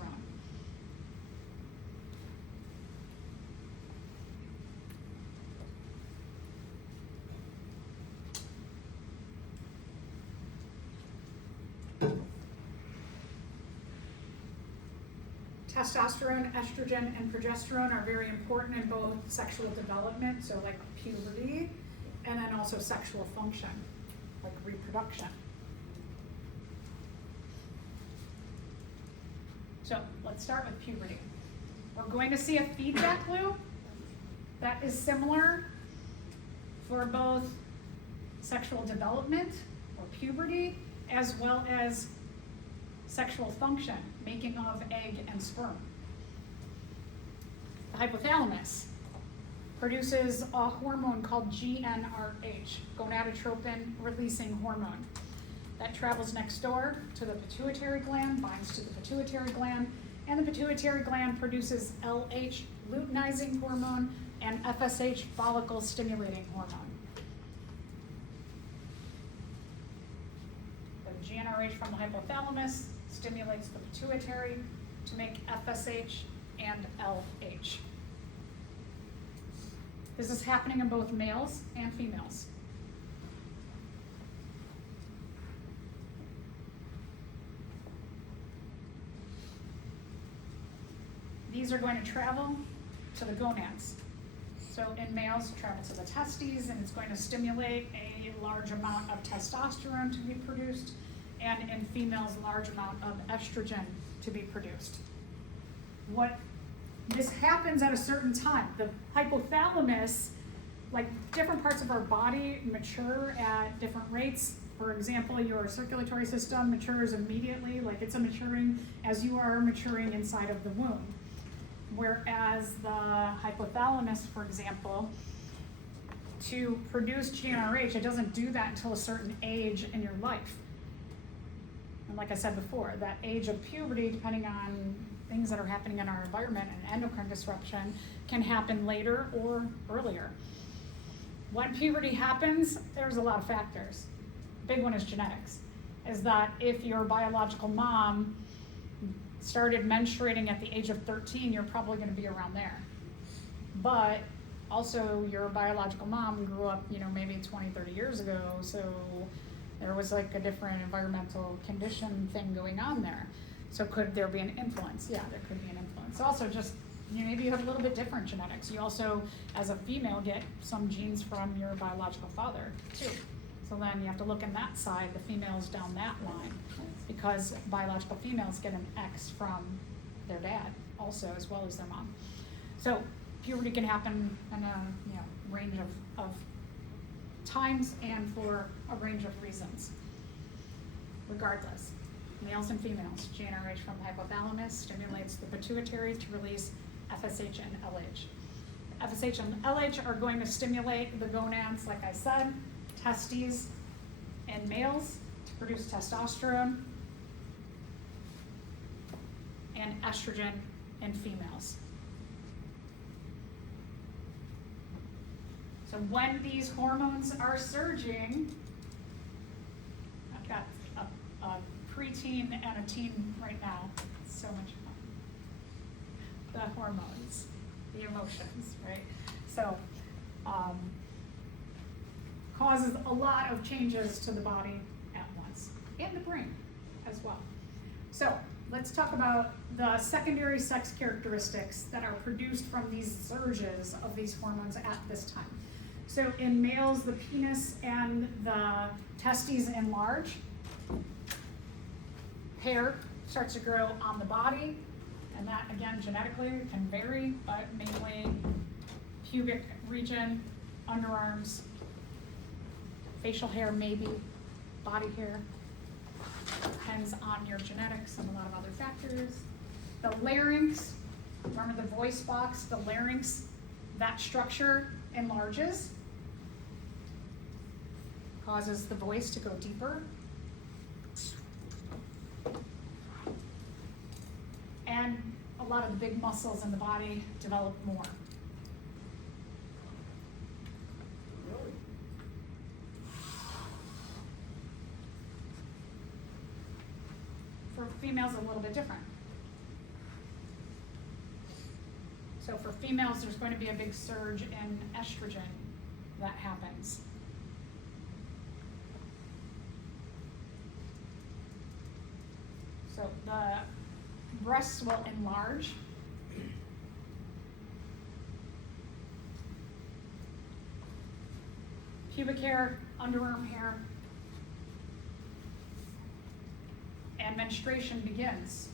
Testosterone, estrogen, and progesterone are very important in both sexual development, so like puberty, and then also sexual function, like reproduction. So let's start with puberty. We're going to see a feedback loop that is similar for both sexual development or puberty, as well as sexual function, making of egg and sperm. The hypothalamus produces a hormone called GnRH, gonadotropin releasing hormone, that travels next door to the pituitary gland, binds to the pituitary gland, and the pituitary gland produces LH, luteinizing hormone, and FSH, follicle stimulating hormone. The GnRH from the hypothalamus stimulates the pituitary to make FSH and LH. This is happening in both males and females. These are going to travel to the gonads. So in males, travel to the testes, and it's going to stimulate a large amount of testosterone to be produced, and in females, large amount of estrogen to be produced. This happens at a certain time. The hypothalamus, like different parts of our body, mature at different rates. For example, your circulatory system matures immediately, like it's maturing as you are maturing inside of the womb. Whereas the hypothalamus, for example, to produce GnRH, it doesn't do that until a certain age in your life. And like I said before, that age of puberty, depending on things that are happening in our environment and endocrine disruption, can happen later or earlier. When puberty happens, there's a lot of factors. Big one is genetics, is that if your biological mom started menstruating at the age of 13, you're probably gonna be around there. But also your biological mom grew up, maybe 20, 30 years ago, so there was like a different environmental condition thing going on there. So could there be an influence? Yeah, there could be an influence. Also just, maybe you have a little bit different genetics. You also, as a female, get some genes from your biological father too. So then you have to look in that side, the females down that line, because biological females get an X from their dad also, as well as their mom. So puberty can happen in a range of times and for a range of reasons. Regardless, males and females, GnRH from the hypothalamus stimulates the pituitary to release FSH and LH. FSH and LH are going to stimulate the gonads, like I said, testes in males to produce testosterone, and estrogen in females. So when these hormones are surging, I've got a preteen and a teen right now. It's so much fun. The hormones, the emotions, right? So, causes a lot of changes to the body at once, and the brain as well. So, let's talk about the secondary sex characteristics that are produced from these surges of these hormones at this time. So in males, the penis and the testes enlarge. Hair starts to grow on the body, and that again genetically can vary, but mainly pubic region, underarms, facial hair maybe, body hair. Depends on your genetics and a lot of other factors. The larynx, remember the voice box, the larynx, that structure enlarges, causes the voice to go deeper. And a lot of the big muscles in the body develop more. For females, a little bit different. So for females, there's going to be a big surge in estrogen that happens. So the breasts will enlarge. Pubic hair, underarm hair, and menstruation begins.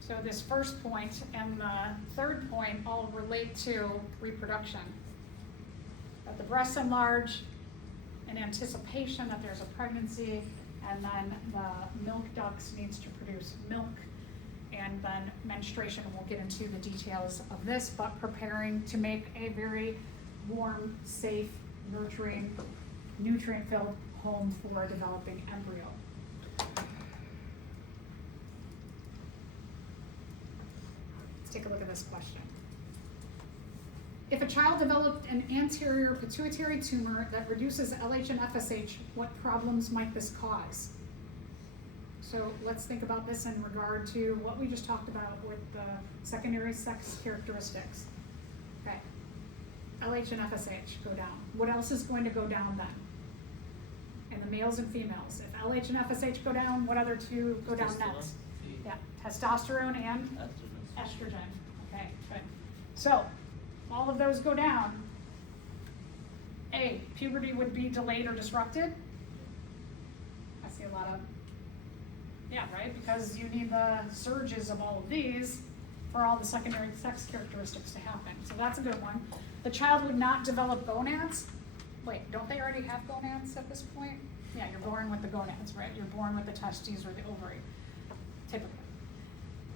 So this first point and the third point all relate to reproduction. That the breasts enlarge in anticipation that there's a pregnancy, and then the milk ducts needs to produce milk, and then menstruation. We'll get into the details of this, but preparing to make a very warm, safe, nurturing, nutrient-filled home for a developing embryo. Let's take a look at this question. If a child developed an anterior pituitary tumor that reduces LH and FSH, what problems might this cause? So let's think about this in regard to what we just talked about with the secondary sex characteristics. Okay, LH and FSH go down. What else is going to go down then? And the males and females. If LH and FSH go down, what other two go down next? Yeah, testosterone and estrogen. Okay, good. So, all of those go down. A, puberty would be delayed or disrupted. I see a lot of, yeah, right? Because you need the surges of all of these for all the secondary sex characteristics to happen. So that's a good one. The child would not develop gonads. Wait, don't they already have gonads at this point? Yeah, you're born with the gonads, right? You're born with the testes or the ovary, typically.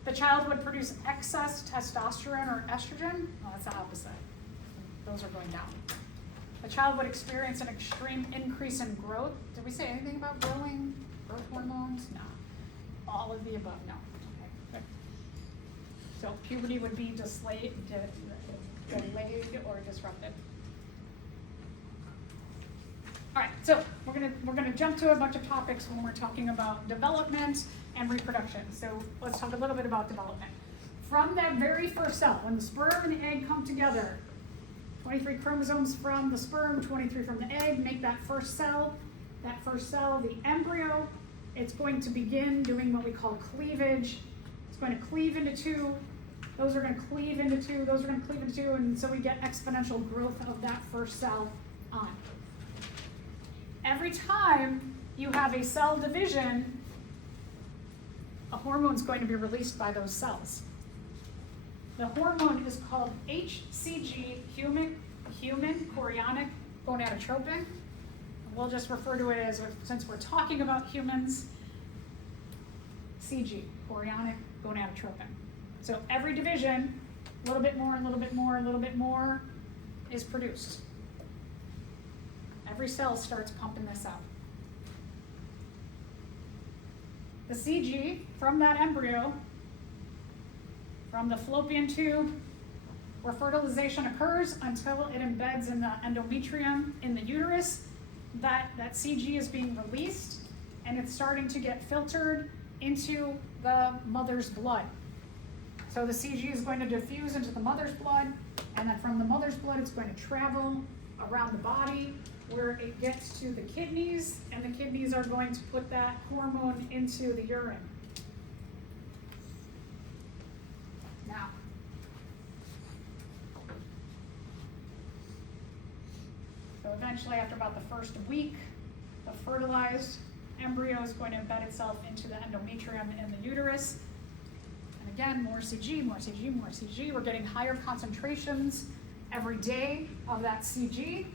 The child would produce excess testosterone or estrogen. Well, that's the opposite. Those are going down. The child would experience an extreme increase in growth. Did we say anything about growth hormones? No. All of the above, no. Okay, good. So puberty would be delayed or disrupted. All right, so we're gonna jump to a bunch of topics when we're talking about development and reproduction. So let's talk a little bit about development. From that very first cell, when the sperm and the egg come together, 23 chromosomes from the sperm, 23 from the egg, make that first cell. That first cell, the embryo, it's going to begin doing what we call cleavage. It's going to cleave into two. Those are going to cleave into two. Those are going to cleave into two. And so we get exponential growth of that first cell on. Every time you have a cell division, a hormone is going to be released by those cells. The hormone is called HCG, human chorionic gonadotropin. We'll just refer to it as, since we're talking about humans, CG, chorionic gonadotropin. So every division, a little bit more, a little bit more, a little bit more is produced. Every cell starts pumping this out. The CG from that embryo, from the fallopian tube, where fertilization occurs until it embeds in the endometrium in the uterus, that CG is being released and it's starting to get filtered into the mother's blood. So the CG is going to diffuse into the mother's blood, and then from the mother's blood it's going to travel around the body where it gets to the kidneys, and the kidneys are going to put that hormone into the urine. Now, so eventually after about the first week, the fertilized embryo is going to embed itself into the endometrium in the uterus. And again, more CG, more CG, more CG. We're getting higher concentrations every day of that CG.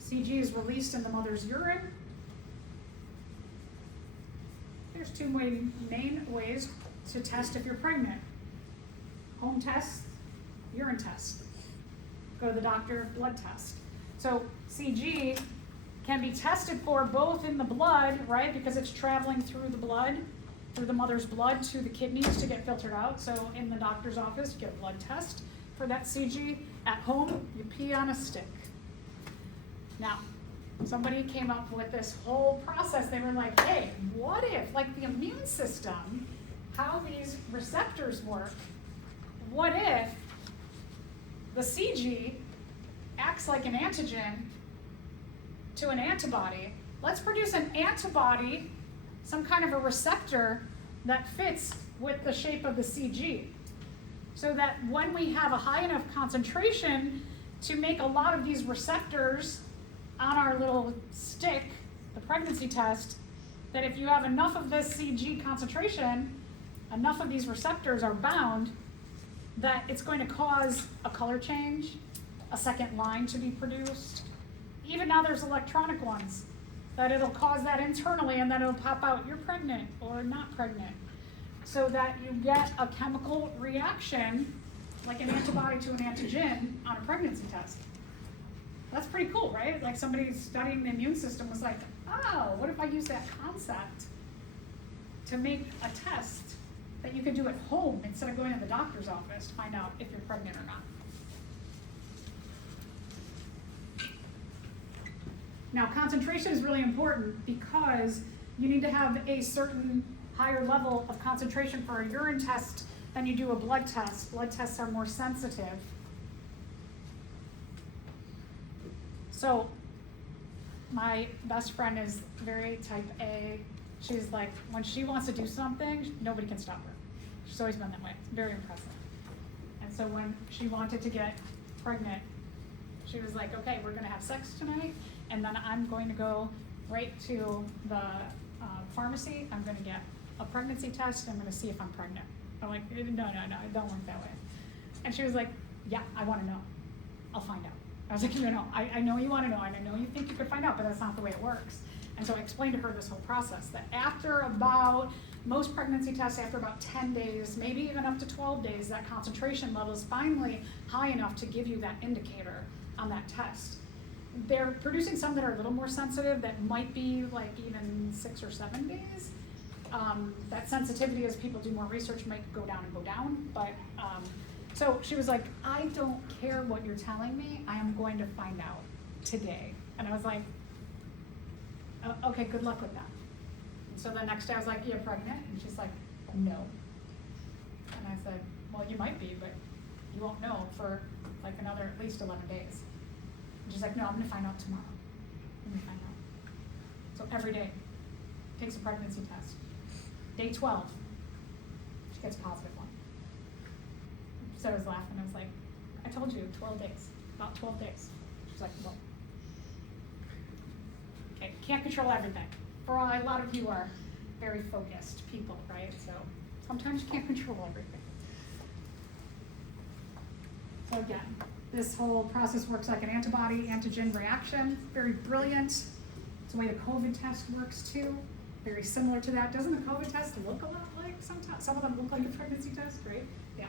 CG is released in the mother's urine. There's two main ways to test if you're pregnant. Home test, urine test. Go to the doctor, blood test. So CG can be tested for both in the blood, right? Because it's traveling through the blood, through the mother's blood to the kidneys to get filtered out. So in the doctor's office, you get a blood test for that CG. At home, you pee on a stick. Now, somebody came up with this whole process. They were like, hey, what if, like the immune system, how these receptors work, what if the CG acts like an antigen to an antibody? Let's produce an antibody, some kind of a receptor that fits with the shape of the CG, so that when we have a high enough concentration to make a lot of these receptors on our little stick, the pregnancy test, that if you have enough of this CG concentration, enough of these receptors are bound, that it's going to cause a color change, a second line to be produced. Even now there's electronic ones, that it'll cause that internally and then it'll pop out, you're pregnant or not pregnant. So that you get a chemical reaction, like an antibody to an antigen on a pregnancy test. That's pretty cool, right? Like somebody studying the immune system was like, oh, what if I use that concept to make a test that you could do at home instead of going to the doctor's office to find out if you're pregnant or not. Now, concentration is really important because you need to have a certain higher level of concentration for a urine test than you do a blood test. Blood tests are more sensitive. So my best friend is very type A. She's like, when she wants to do something, nobody can stop her. She's always been that way. It's very impressive. And so when she wanted to get pregnant, she was like, okay, we're gonna have sex tonight, and then I'm going to go right to the pharmacy. I'm gonna get a pregnancy test, and I'm gonna see if I'm pregnant. I'm like, no, it don't work that way. And she was like, yeah, I wanna know. I'll find out. I was like, no, I know you wanna know, and I know you think you could find out, but that's not the way it works. And so I explained to her this whole process, that after about, most pregnancy tests, after about 10 days, maybe even up to 12 days, that concentration level is finally high enough to give you that indicator on that test. They're producing some that are a little more sensitive, that might be like even 6 or 7 days. That sensitivity, as people do more research, might go down, but so she was like, I don't care what you're telling me, I am going to find out today. And I was like, okay, good luck with that. And so the next day I was like, you're pregnant? And she's like, no. And I said, well, you might be, but you won't know for like another at least 11 days. And she's like, no, I'm gonna find out tomorrow. I'm gonna find out. So every day, takes a pregnancy test. Day 12, she gets a positive one. So I was laughing, I was like, I told you, 12 days, about 12 days. She's like, well, okay, can't control everything. For a lot of you are very focused people, right? So sometimes you can't control everything. So again, this whole process works like an antibody-antigen reaction. Very brilliant. It's the way the COVID test works too. Very similar to that. Doesn't the COVID test look a lot like sometimes? Some of them look like a pregnancy test, right? Yeah.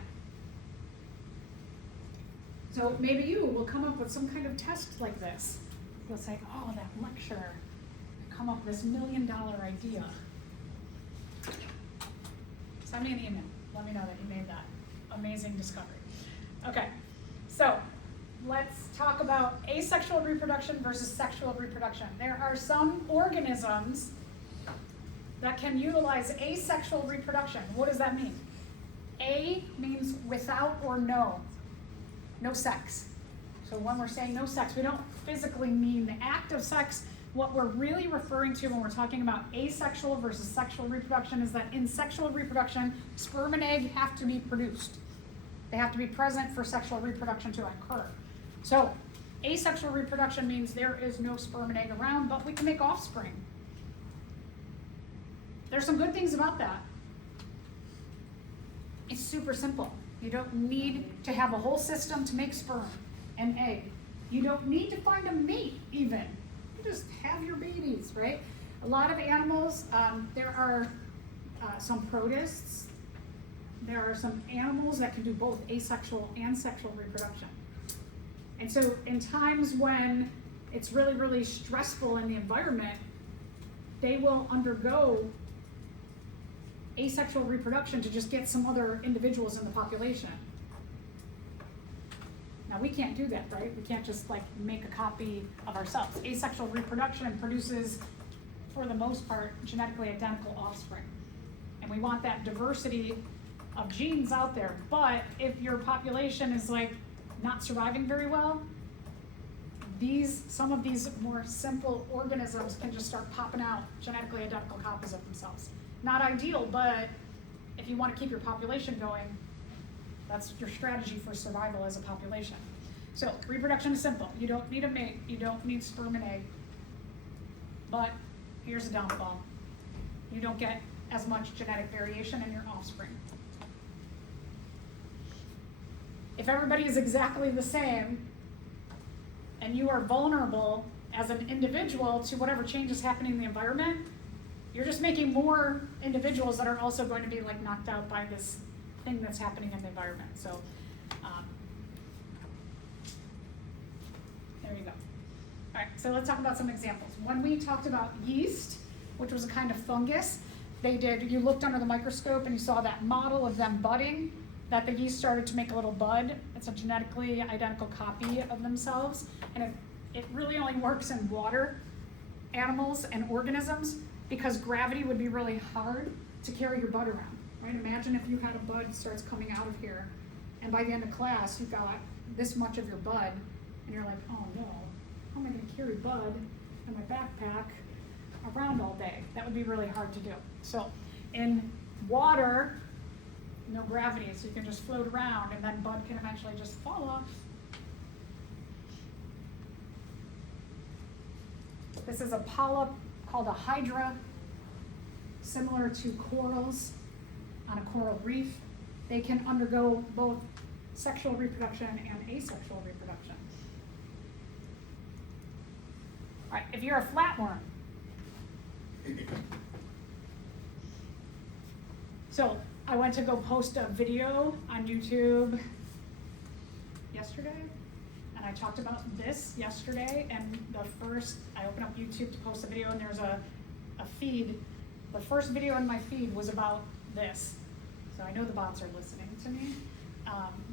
So maybe you will come up with some kind of test like this. You'll say, oh, that lecture, come up with this $1 million idea. Send me an email. Let me know that you made that amazing discovery. Okay, so let's talk about asexual reproduction versus sexual reproduction. There are some organisms that can utilize asexual reproduction. What does that mean? A means without or no sex. So when we're saying no sex, we don't physically mean the act of sex. What we're really referring to when we're talking about asexual versus sexual reproduction is that in sexual reproduction, sperm and egg have to be produced. They have to be present for sexual reproduction to occur. So asexual reproduction means there is no sperm and egg around, but we can make offspring. There's some good things about that. It's super simple. You don't need to have a whole system to make sperm and egg. You don't need to find a mate even. You just have your babies, right? A lot of animals, there are some protists. There are some animals that can do both asexual and sexual reproduction. And so in times when it's really, really stressful in the environment, they will undergo asexual reproduction to just get some other individuals in the population. Now we can't do that, right? We can't just like make a copy of ourselves. Asexual reproduction produces, for the most part, genetically identical offspring. And we want that diversity of genes out there. But if your population is like not surviving very well, some of these more simple organisms can just start popping out genetically identical copies of themselves. Not ideal, but if you want to keep your population going, that's your strategy for survival as a population. So reproduction is simple. You don't need a mate. You don't need sperm and egg. But here's a downfall. You don't get as much genetic variation in your offspring. If everybody is exactly the same, and you are vulnerable as an individual to whatever change is happening in the environment, you're just making more individuals that are also going to be like knocked out by this thing that's happening in the environment. So there you go. All right, so let's talk about some examples. When we talked about yeast, which was a kind of fungus, you looked under the microscope and you saw that model of them budding, that the yeast started to make a little bud. It's a genetically identical copy of themselves, and it really only works in water animals and organisms because gravity would be really hard to carry your bud around, right? Imagine if you had a bud starts coming out of here, and by the end of class, you got this much of your bud, and you're like, oh no, how am I gonna carry bud in my backpack around all day? That would be really hard to do. So in water, no gravity, so you can just float around and then bud can eventually just fall off. This is a polyp called a hydra, similar to corals on a coral reef. They can undergo both sexual reproduction and asexual reproduction. All right, if you're a flatworm, so I went to go post a video on YouTube yesterday, and I talked about this yesterday, and I opened up YouTube to post a video, and there's a feed. The first video in my feed was about this. So I know the bots are listening to me.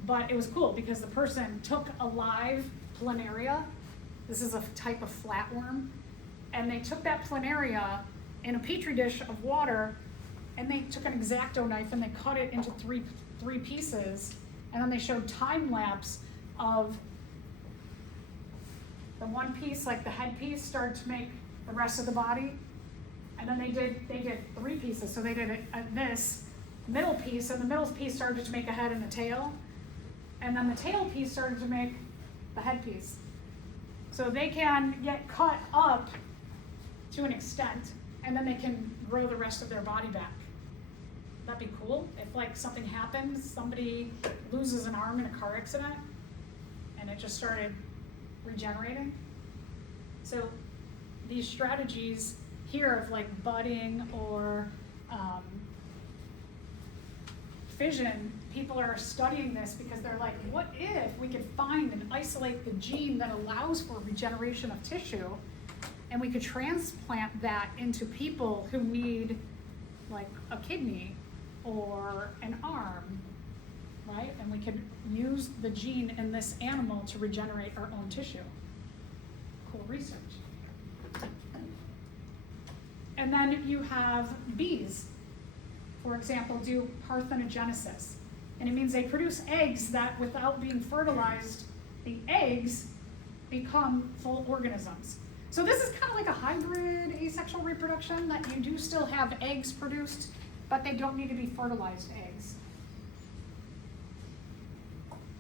But it was cool because the person took a live planaria. This is a type of flatworm. And they took that planaria in a petri dish of water, and they took an X-Acto knife and they cut it into three pieces. And then they showed time lapse of the one piece, like the head piece, started to make the rest of the body. And then they did 3 pieces. So they did this middle piece, and the middle piece started to make a head and a tail. And then the tail piece started to make the head piece. So they can get cut up to an extent, and then they can grow the rest of their body back. That'd be cool. If like something happens, somebody loses an arm in a car accident, and it just started regenerating. So these strategies here of like budding or fission, people are studying this because they're like, what if we could find and isolate the gene that allows for regeneration of tissue, and we could transplant that into people who need like a kidney or an arm, right? And we could use the gene in this animal to regenerate our own tissue. Cool research. And then you have bees, for example, do parthenogenesis. And it means they produce eggs that, without being fertilized, the eggs become full organisms. So this is kind of like a hybrid asexual reproduction, that you do still have eggs produced, but they don't need to be fertilized eggs.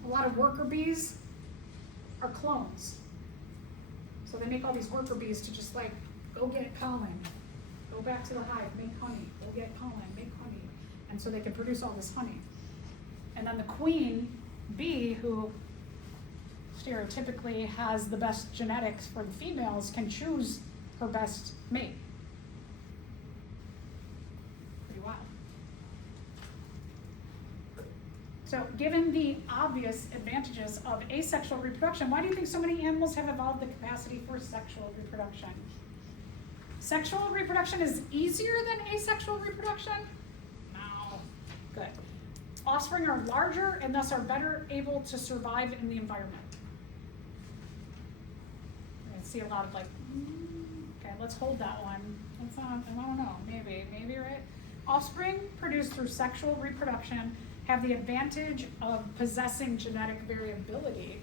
A lot of worker bees are clones. So they make all these worker bees to just like, go get pollen, go back to the hive, make honey, go get pollen, make honey. And so they can produce all this honey. And then the queen bee, who stereotypically has the best genetics for the females, can choose her best mate. Pretty wild. So given the obvious advantages of asexual reproduction, why do you think so many animals have evolved the capacity for sexual reproduction? Sexual reproduction is easier than asexual reproduction? No. Good. Offspring are larger and thus are better able to survive in the environment. I see a lot of like, okay, let's hold that one. That's not, I don't know, maybe, right? Offspring produced through sexual reproduction have the advantage of possessing genetic variability,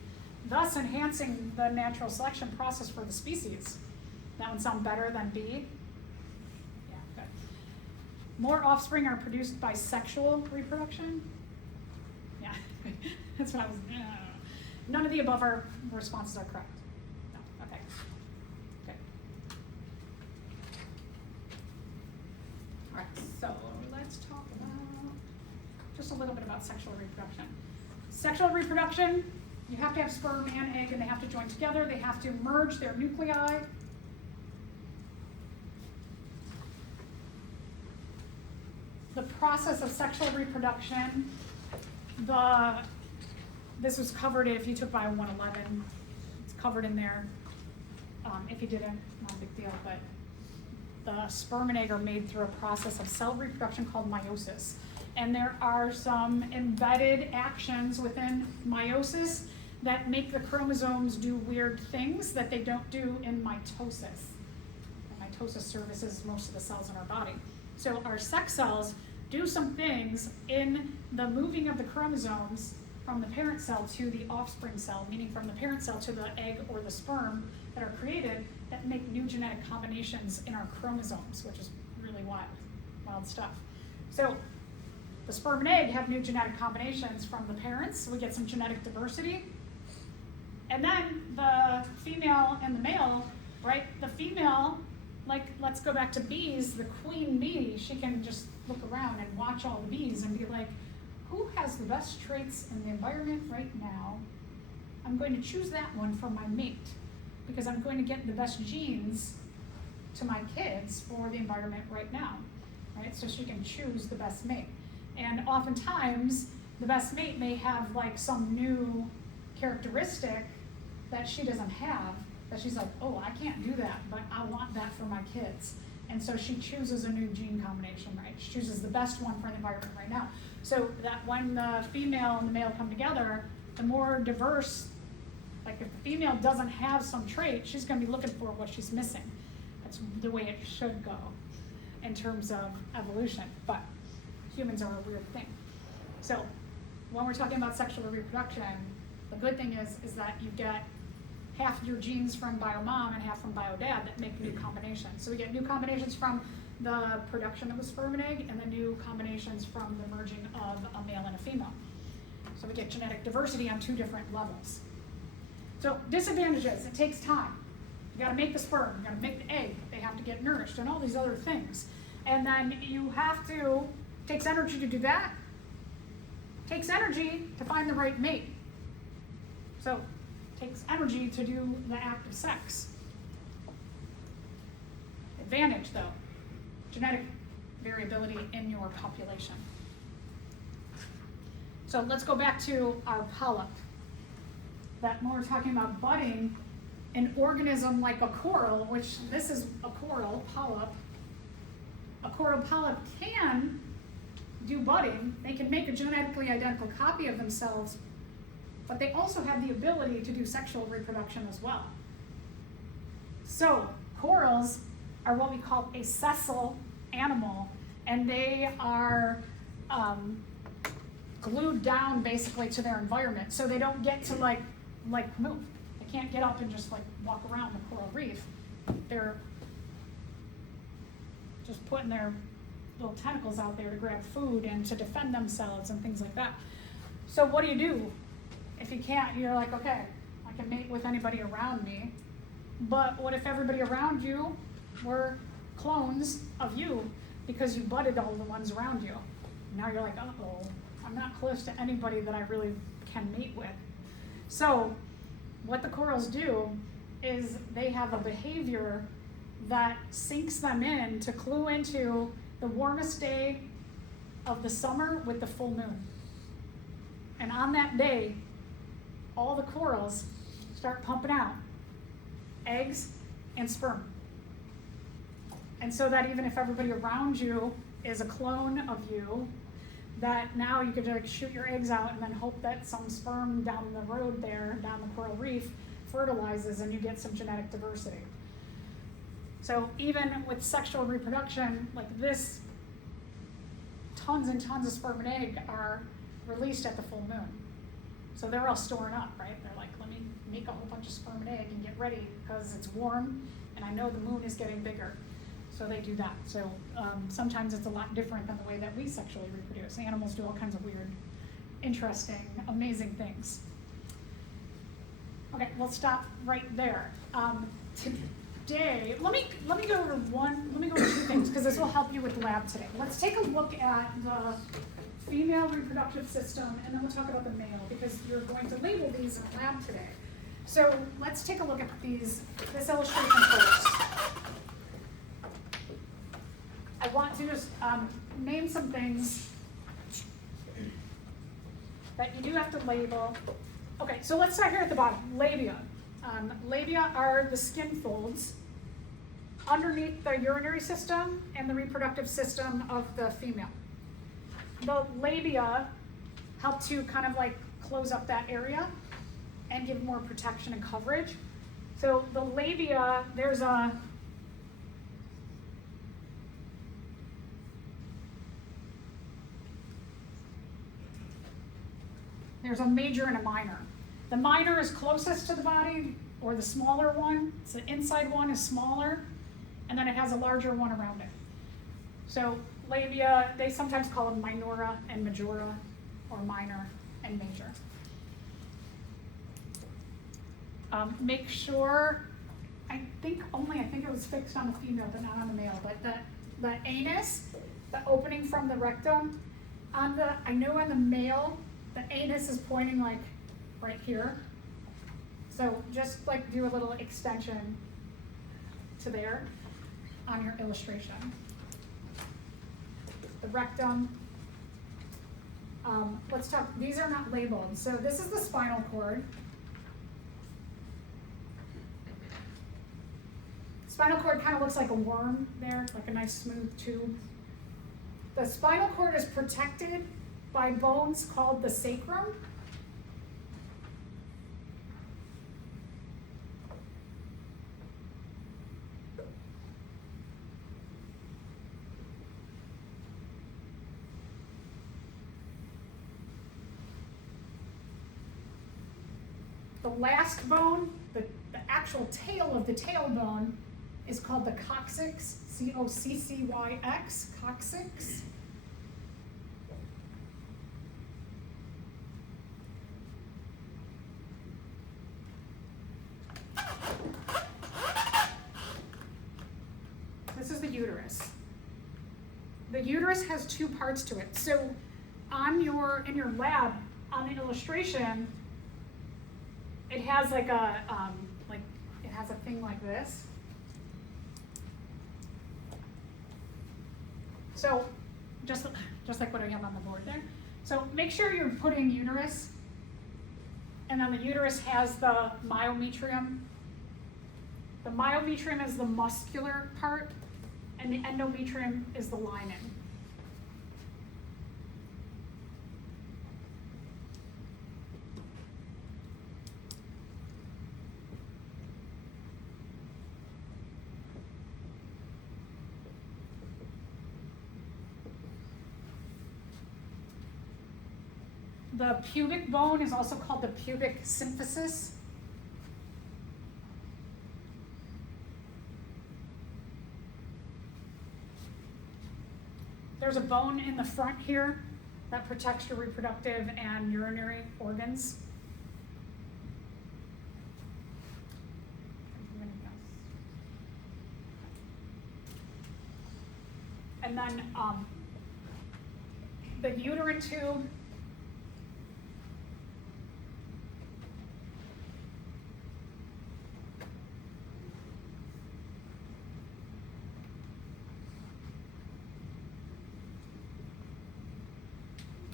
thus enhancing the natural selection process for the species. That one sound better than B? Yeah, good. More offspring are produced by sexual reproduction? Yeah, that's what I was, none of the above responses are correct. No, okay, good. All right, so let's talk about just a little bit about sexual reproduction. Sexual reproduction, you have to have sperm and egg, and they have to join together. They have to merge their nuclei. The process of sexual reproduction, this was covered if you took Bio 111. It's covered in there. If you didn't, not a big deal, but the sperm and egg are made through a process of cell reproduction called meiosis. And there are some embedded actions within meiosis that make the chromosomes do weird things that they don't do in mitosis. And mitosis services most of the cells in our body. So our sex cells do some things in the moving of the chromosomes from the parent cell to the offspring cell, meaning from the parent cell to the egg or the sperm, that are created that make new genetic combinations in our chromosomes, which is really wild stuff. So The sperm and egg have new genetic combinations from the parents, so we get some genetic diversity. And then the female and the male, right? The female, like, let's go back to bees, the queen bee, she can just look around and watch all the bees and be like, who has the best traits in the environment right now? I'm going to choose that one for my mate because I'm going to get the best genes to my kids for the environment right now, right? So she can choose the best mate. And oftentimes, the best mate may have like some new characteristic that she doesn't have, that she's like, oh, I can't do that, but I want that for my kids. And so she chooses a new gene combination, right? She chooses the best one for the environment right now. So that when the female and the male come together, the more diverse, like if the female doesn't have some trait, she's gonna be looking for what she's missing. That's the way it should go in terms of evolution, but humans are a weird thing. So when we're talking about sexual reproduction, the good thing is that you get half your genes from bio-mom and half from bio-dad that make new combinations. So we get new combinations from the production of a sperm and egg and the new combinations from the merging of a male and a female. So we get genetic diversity on two different levels. So disadvantages, it takes time. You gotta make the sperm, you gotta make the egg, they have to get nourished and all these other things. And then you have to, it takes energy to do that. It takes energy to find the right mate. So it takes energy to do the act of sex. Advantage though, genetic variability in your population. So let's go back to our polyp. That when we're talking about budding, an organism like a coral, which this is a coral polyp, a coral polyp can do budding. They can make a genetically identical copy of themselves, but they also have the ability to do sexual reproduction as well. So corals are what we call a sessile animal, and they are glued down basically to their environment, so they don't get to like move. They can't get up and just like walk around the coral reef. They're just putting their little tentacles out there to grab food and to defend themselves and things like that. So what do? If you can't, you're like, okay, I can mate with anybody around me, but what if everybody around you were clones of you because you budded all the ones around you? Now you're like, uh-oh, I'm not close to anybody that I really can mate with. So what the corals do is they have a behavior that sinks them in to clue into the warmest day of the summer with the full moon. And on that day, all the corals start pumping out eggs and sperm. And so that even if everybody around you is a clone of you, that now you could like shoot your eggs out and then hope that some sperm down the road there, down the coral reef, fertilizes and you get some genetic diversity. So even with sexual reproduction like this, tons and tons of sperm and egg are released at the full moon. So they're all storing up, right? They're like, let me make a whole bunch of sperm and egg and get ready because it's warm and I know the moon is getting bigger. So they do that. So sometimes it's a lot different than the way that we sexually reproduce. Animals do all kinds of weird, interesting, amazing things. Okay, we'll stop right there. Today, let me go over two things because this will help you with lab today. Let's take a look at the female reproductive system and then we'll talk about the male because you're going to label these in lab today. So let's take a look at this illustration first. I want to just name some things that you do have to label. Okay, so let's start here at the bottom, labia. Labia are the skin folds underneath the urinary system and the reproductive system of the female. The labia help to kind of like close up that area and give more protection and coverage. So the labia, there's a major and a minor. The minor is closest to the body, or the smaller one. So the inside one is smaller, and then it has a larger one around it. So labia, they sometimes call them minora and majora, or minor and major. Make sure, I think it was fixed on the female, but not on the male, but the anus, the opening from the rectum, I know on the male, the anus is pointing like right here. So just like do a little extension to there on your illustration. The rectum, let's talk, these are not labeled. So this is the spinal cord. Spinal cord kind of looks like a worm there, like a nice smooth tube. The spinal cord is protected by bones called the sacrum. The last bone, the actual tail of the tailbone, is called the coccyx, C-O-C-C-Y-X, coccyx. This is the uterus. The uterus has two parts to it. So in your lab, on the illustration, it has like a, it has a thing like this. So just like what I have on the board there. So make sure you're putting uterus, and then the uterus has the myometrium. The myometrium is the muscular part, and the endometrium is the lining. The pubic bone is also called the pubic symphysis. There's a bone in the front here that protects your reproductive and urinary organs. And then the uterine tube.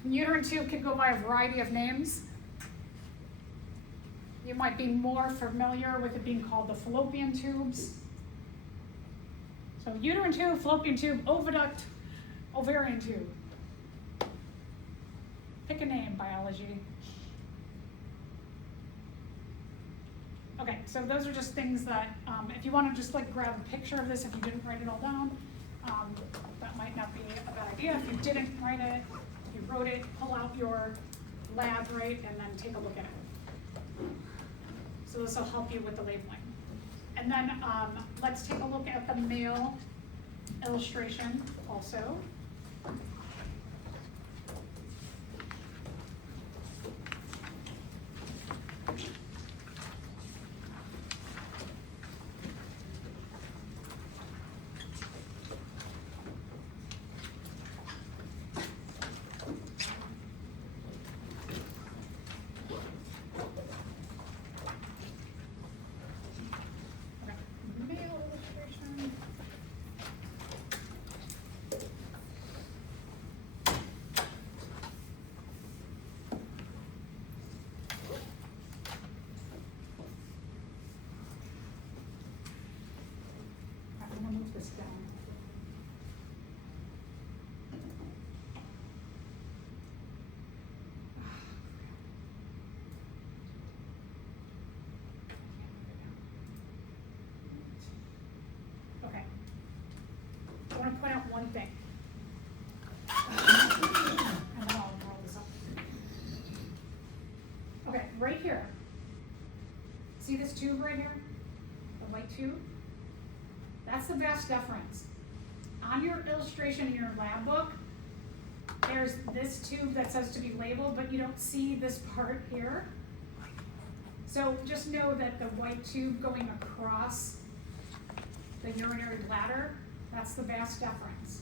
Uterine tube can go by a variety of names. You might be more familiar with it being called the fallopian tubes. So uterine tube, fallopian tube, oviduct, ovarian tube. Pick a name, biology. Okay, so those are just things that, if you want to just like grab a picture of this, if you didn't write it all down, that might not be a bad idea. If you didn't write it, you wrote it, pull out your lab, right, and then take a look at it. So this will help you with the labeling. And then let's take a look at the male illustration also. This down. Okay. I want to point out one thing. And then I'll roll this up. Okay, right here. See this tube right here? The white tube? That's the vas deferens. on your illustration in your lab book, there's this tube that says to be labeled, but you don't see this part here. So just know that the white tube going across the urinary bladder, that's the vas deferens.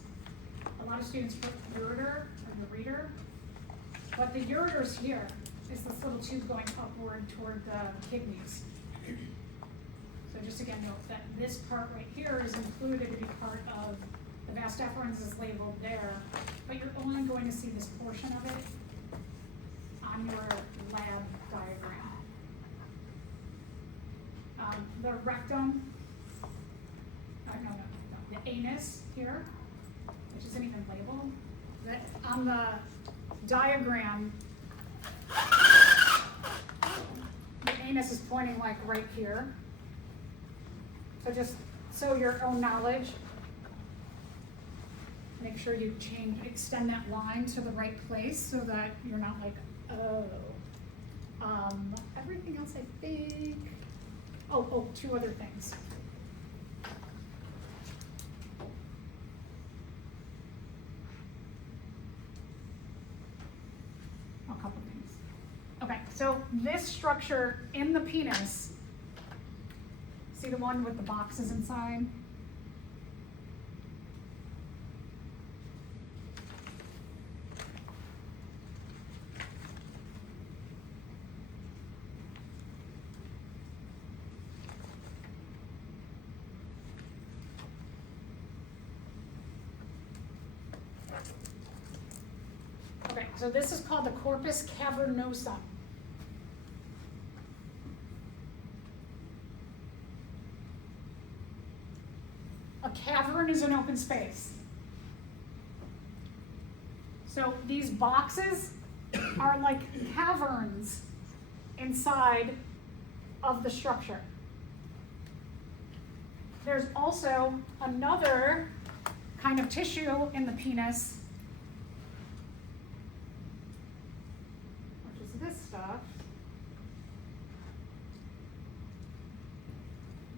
A lot of students put ureter or the reader, but the ureter's here. Is this little tube going upward toward the kidneys. So just again note that this part right here is included to be part of the vas deferens is labeled there, but you're only going to see this portion of it on your lab diagram. The rectum, the anus here, which isn't even labeled, that on the diagram, the anus is pointing like right here. So just so your own knowledge, make sure you extend that line to the right place so that you're not like, oh. Everything else I think, two other things. A couple things. Okay, so this structure in the penis, see the one with the boxes inside? Okay, so this is called the corpus cavernosum. A cavern is an open space. So these boxes are like caverns inside of the structure. There's also another kind of tissue in the penis, which is this stuff.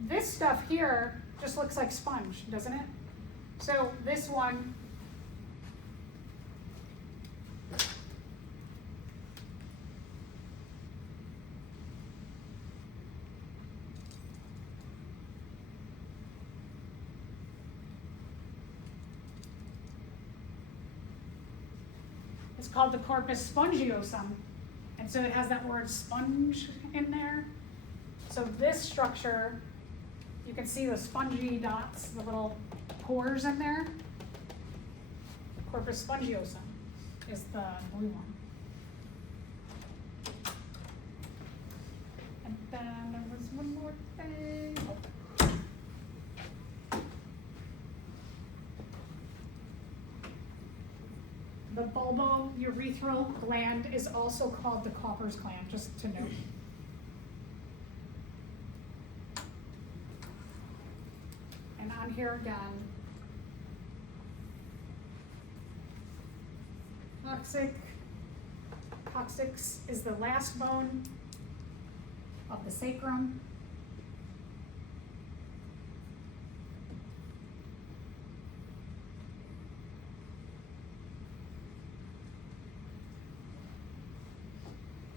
This stuff here just looks like sponge, doesn't it? So this one is called the corpus spongiosum, and so it has that word sponge in there. So this structure, you can see the spongy dots, the little pores in there. Corpus spongiosum is the blue one. And then there was one more thing. The bulbourethral gland is also called the Cowper's gland, just to note. And on here again, coccyx is the last bone of the sacrum.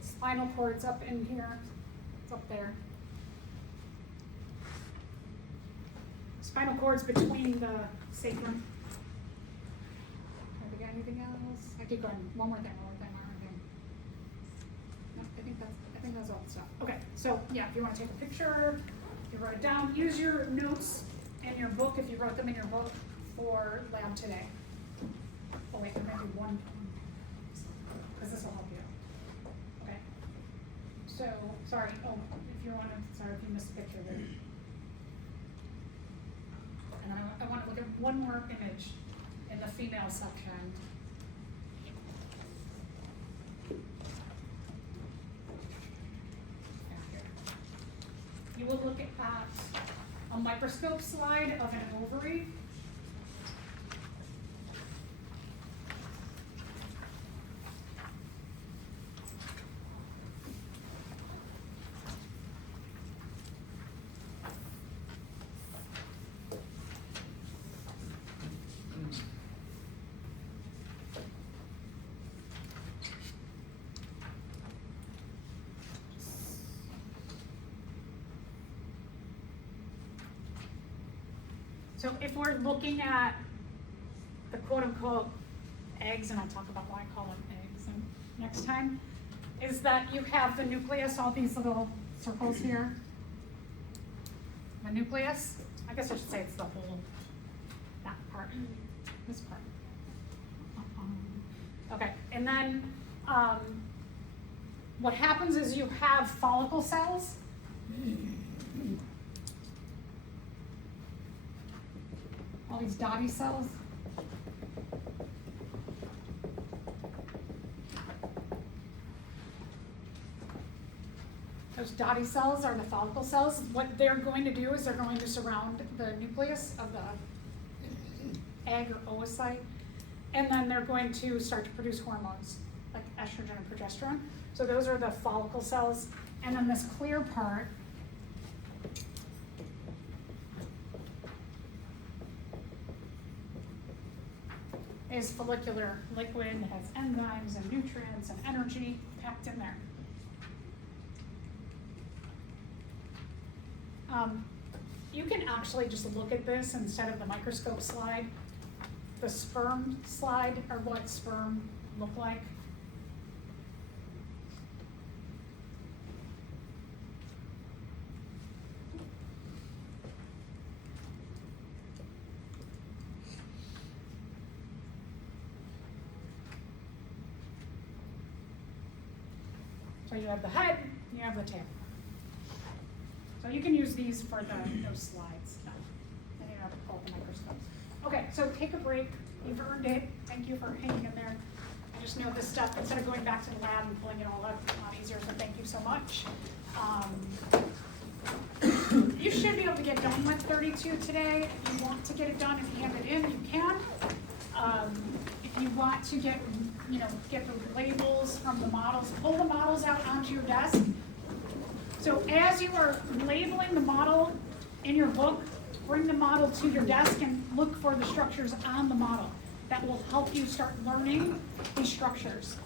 Spinal cord's up in here, it's up there. Spinal cord's between the sacrum. Have we got anything else? I keep going. One more thing. No, I think that's all the stuff. Okay, so yeah, if you want to take a picture, you write it down. Use your notes in your book if you wrote them in your book for lab today. Oh wait, I'm gonna do one because this will help you. Okay. So sorry. Oh, if you missed a picture there. And I want to look at one more image in the female section. You will look at a microscope slide of an ovary. So if we're looking at the quote-unquote eggs, and I'll talk about why I call them eggs next time, is that you have the nucleus, all these little circles here. The nucleus, I guess I should say it's the whole, that part, this part. Okay, and then what happens is you have follicle cells. All these dotty cells. Those dotty cells are the follicle cells. What they're going to do is they're going to surround the nucleus of the egg or oocyte, and then they're going to start to produce hormones like estrogen and progesterone. So those are the follicle cells. And then this clear part is follicular liquid that has enzymes and nutrients and energy packed in there. You can actually just look at this instead of the microscope slide. The sperm slide, or what sperm look like. So you have the head, you have the tail. So you can use these for those slides. And you don't have to pull out the microscopes. Okay, so take a break. You've earned it. Thank you for hanging in there. I just know this stuff, instead of going back to the lab and pulling it all up, it's a lot easier, so thank you so much. You should be able to get done with 32 today. If you want to get it done and hand it in, you can. If you want to get the labels from the models, pull the models out onto your desk. So as you are labeling the model in your book, bring the model to your desk and look for the structures on the model. That will help you start learning these structures.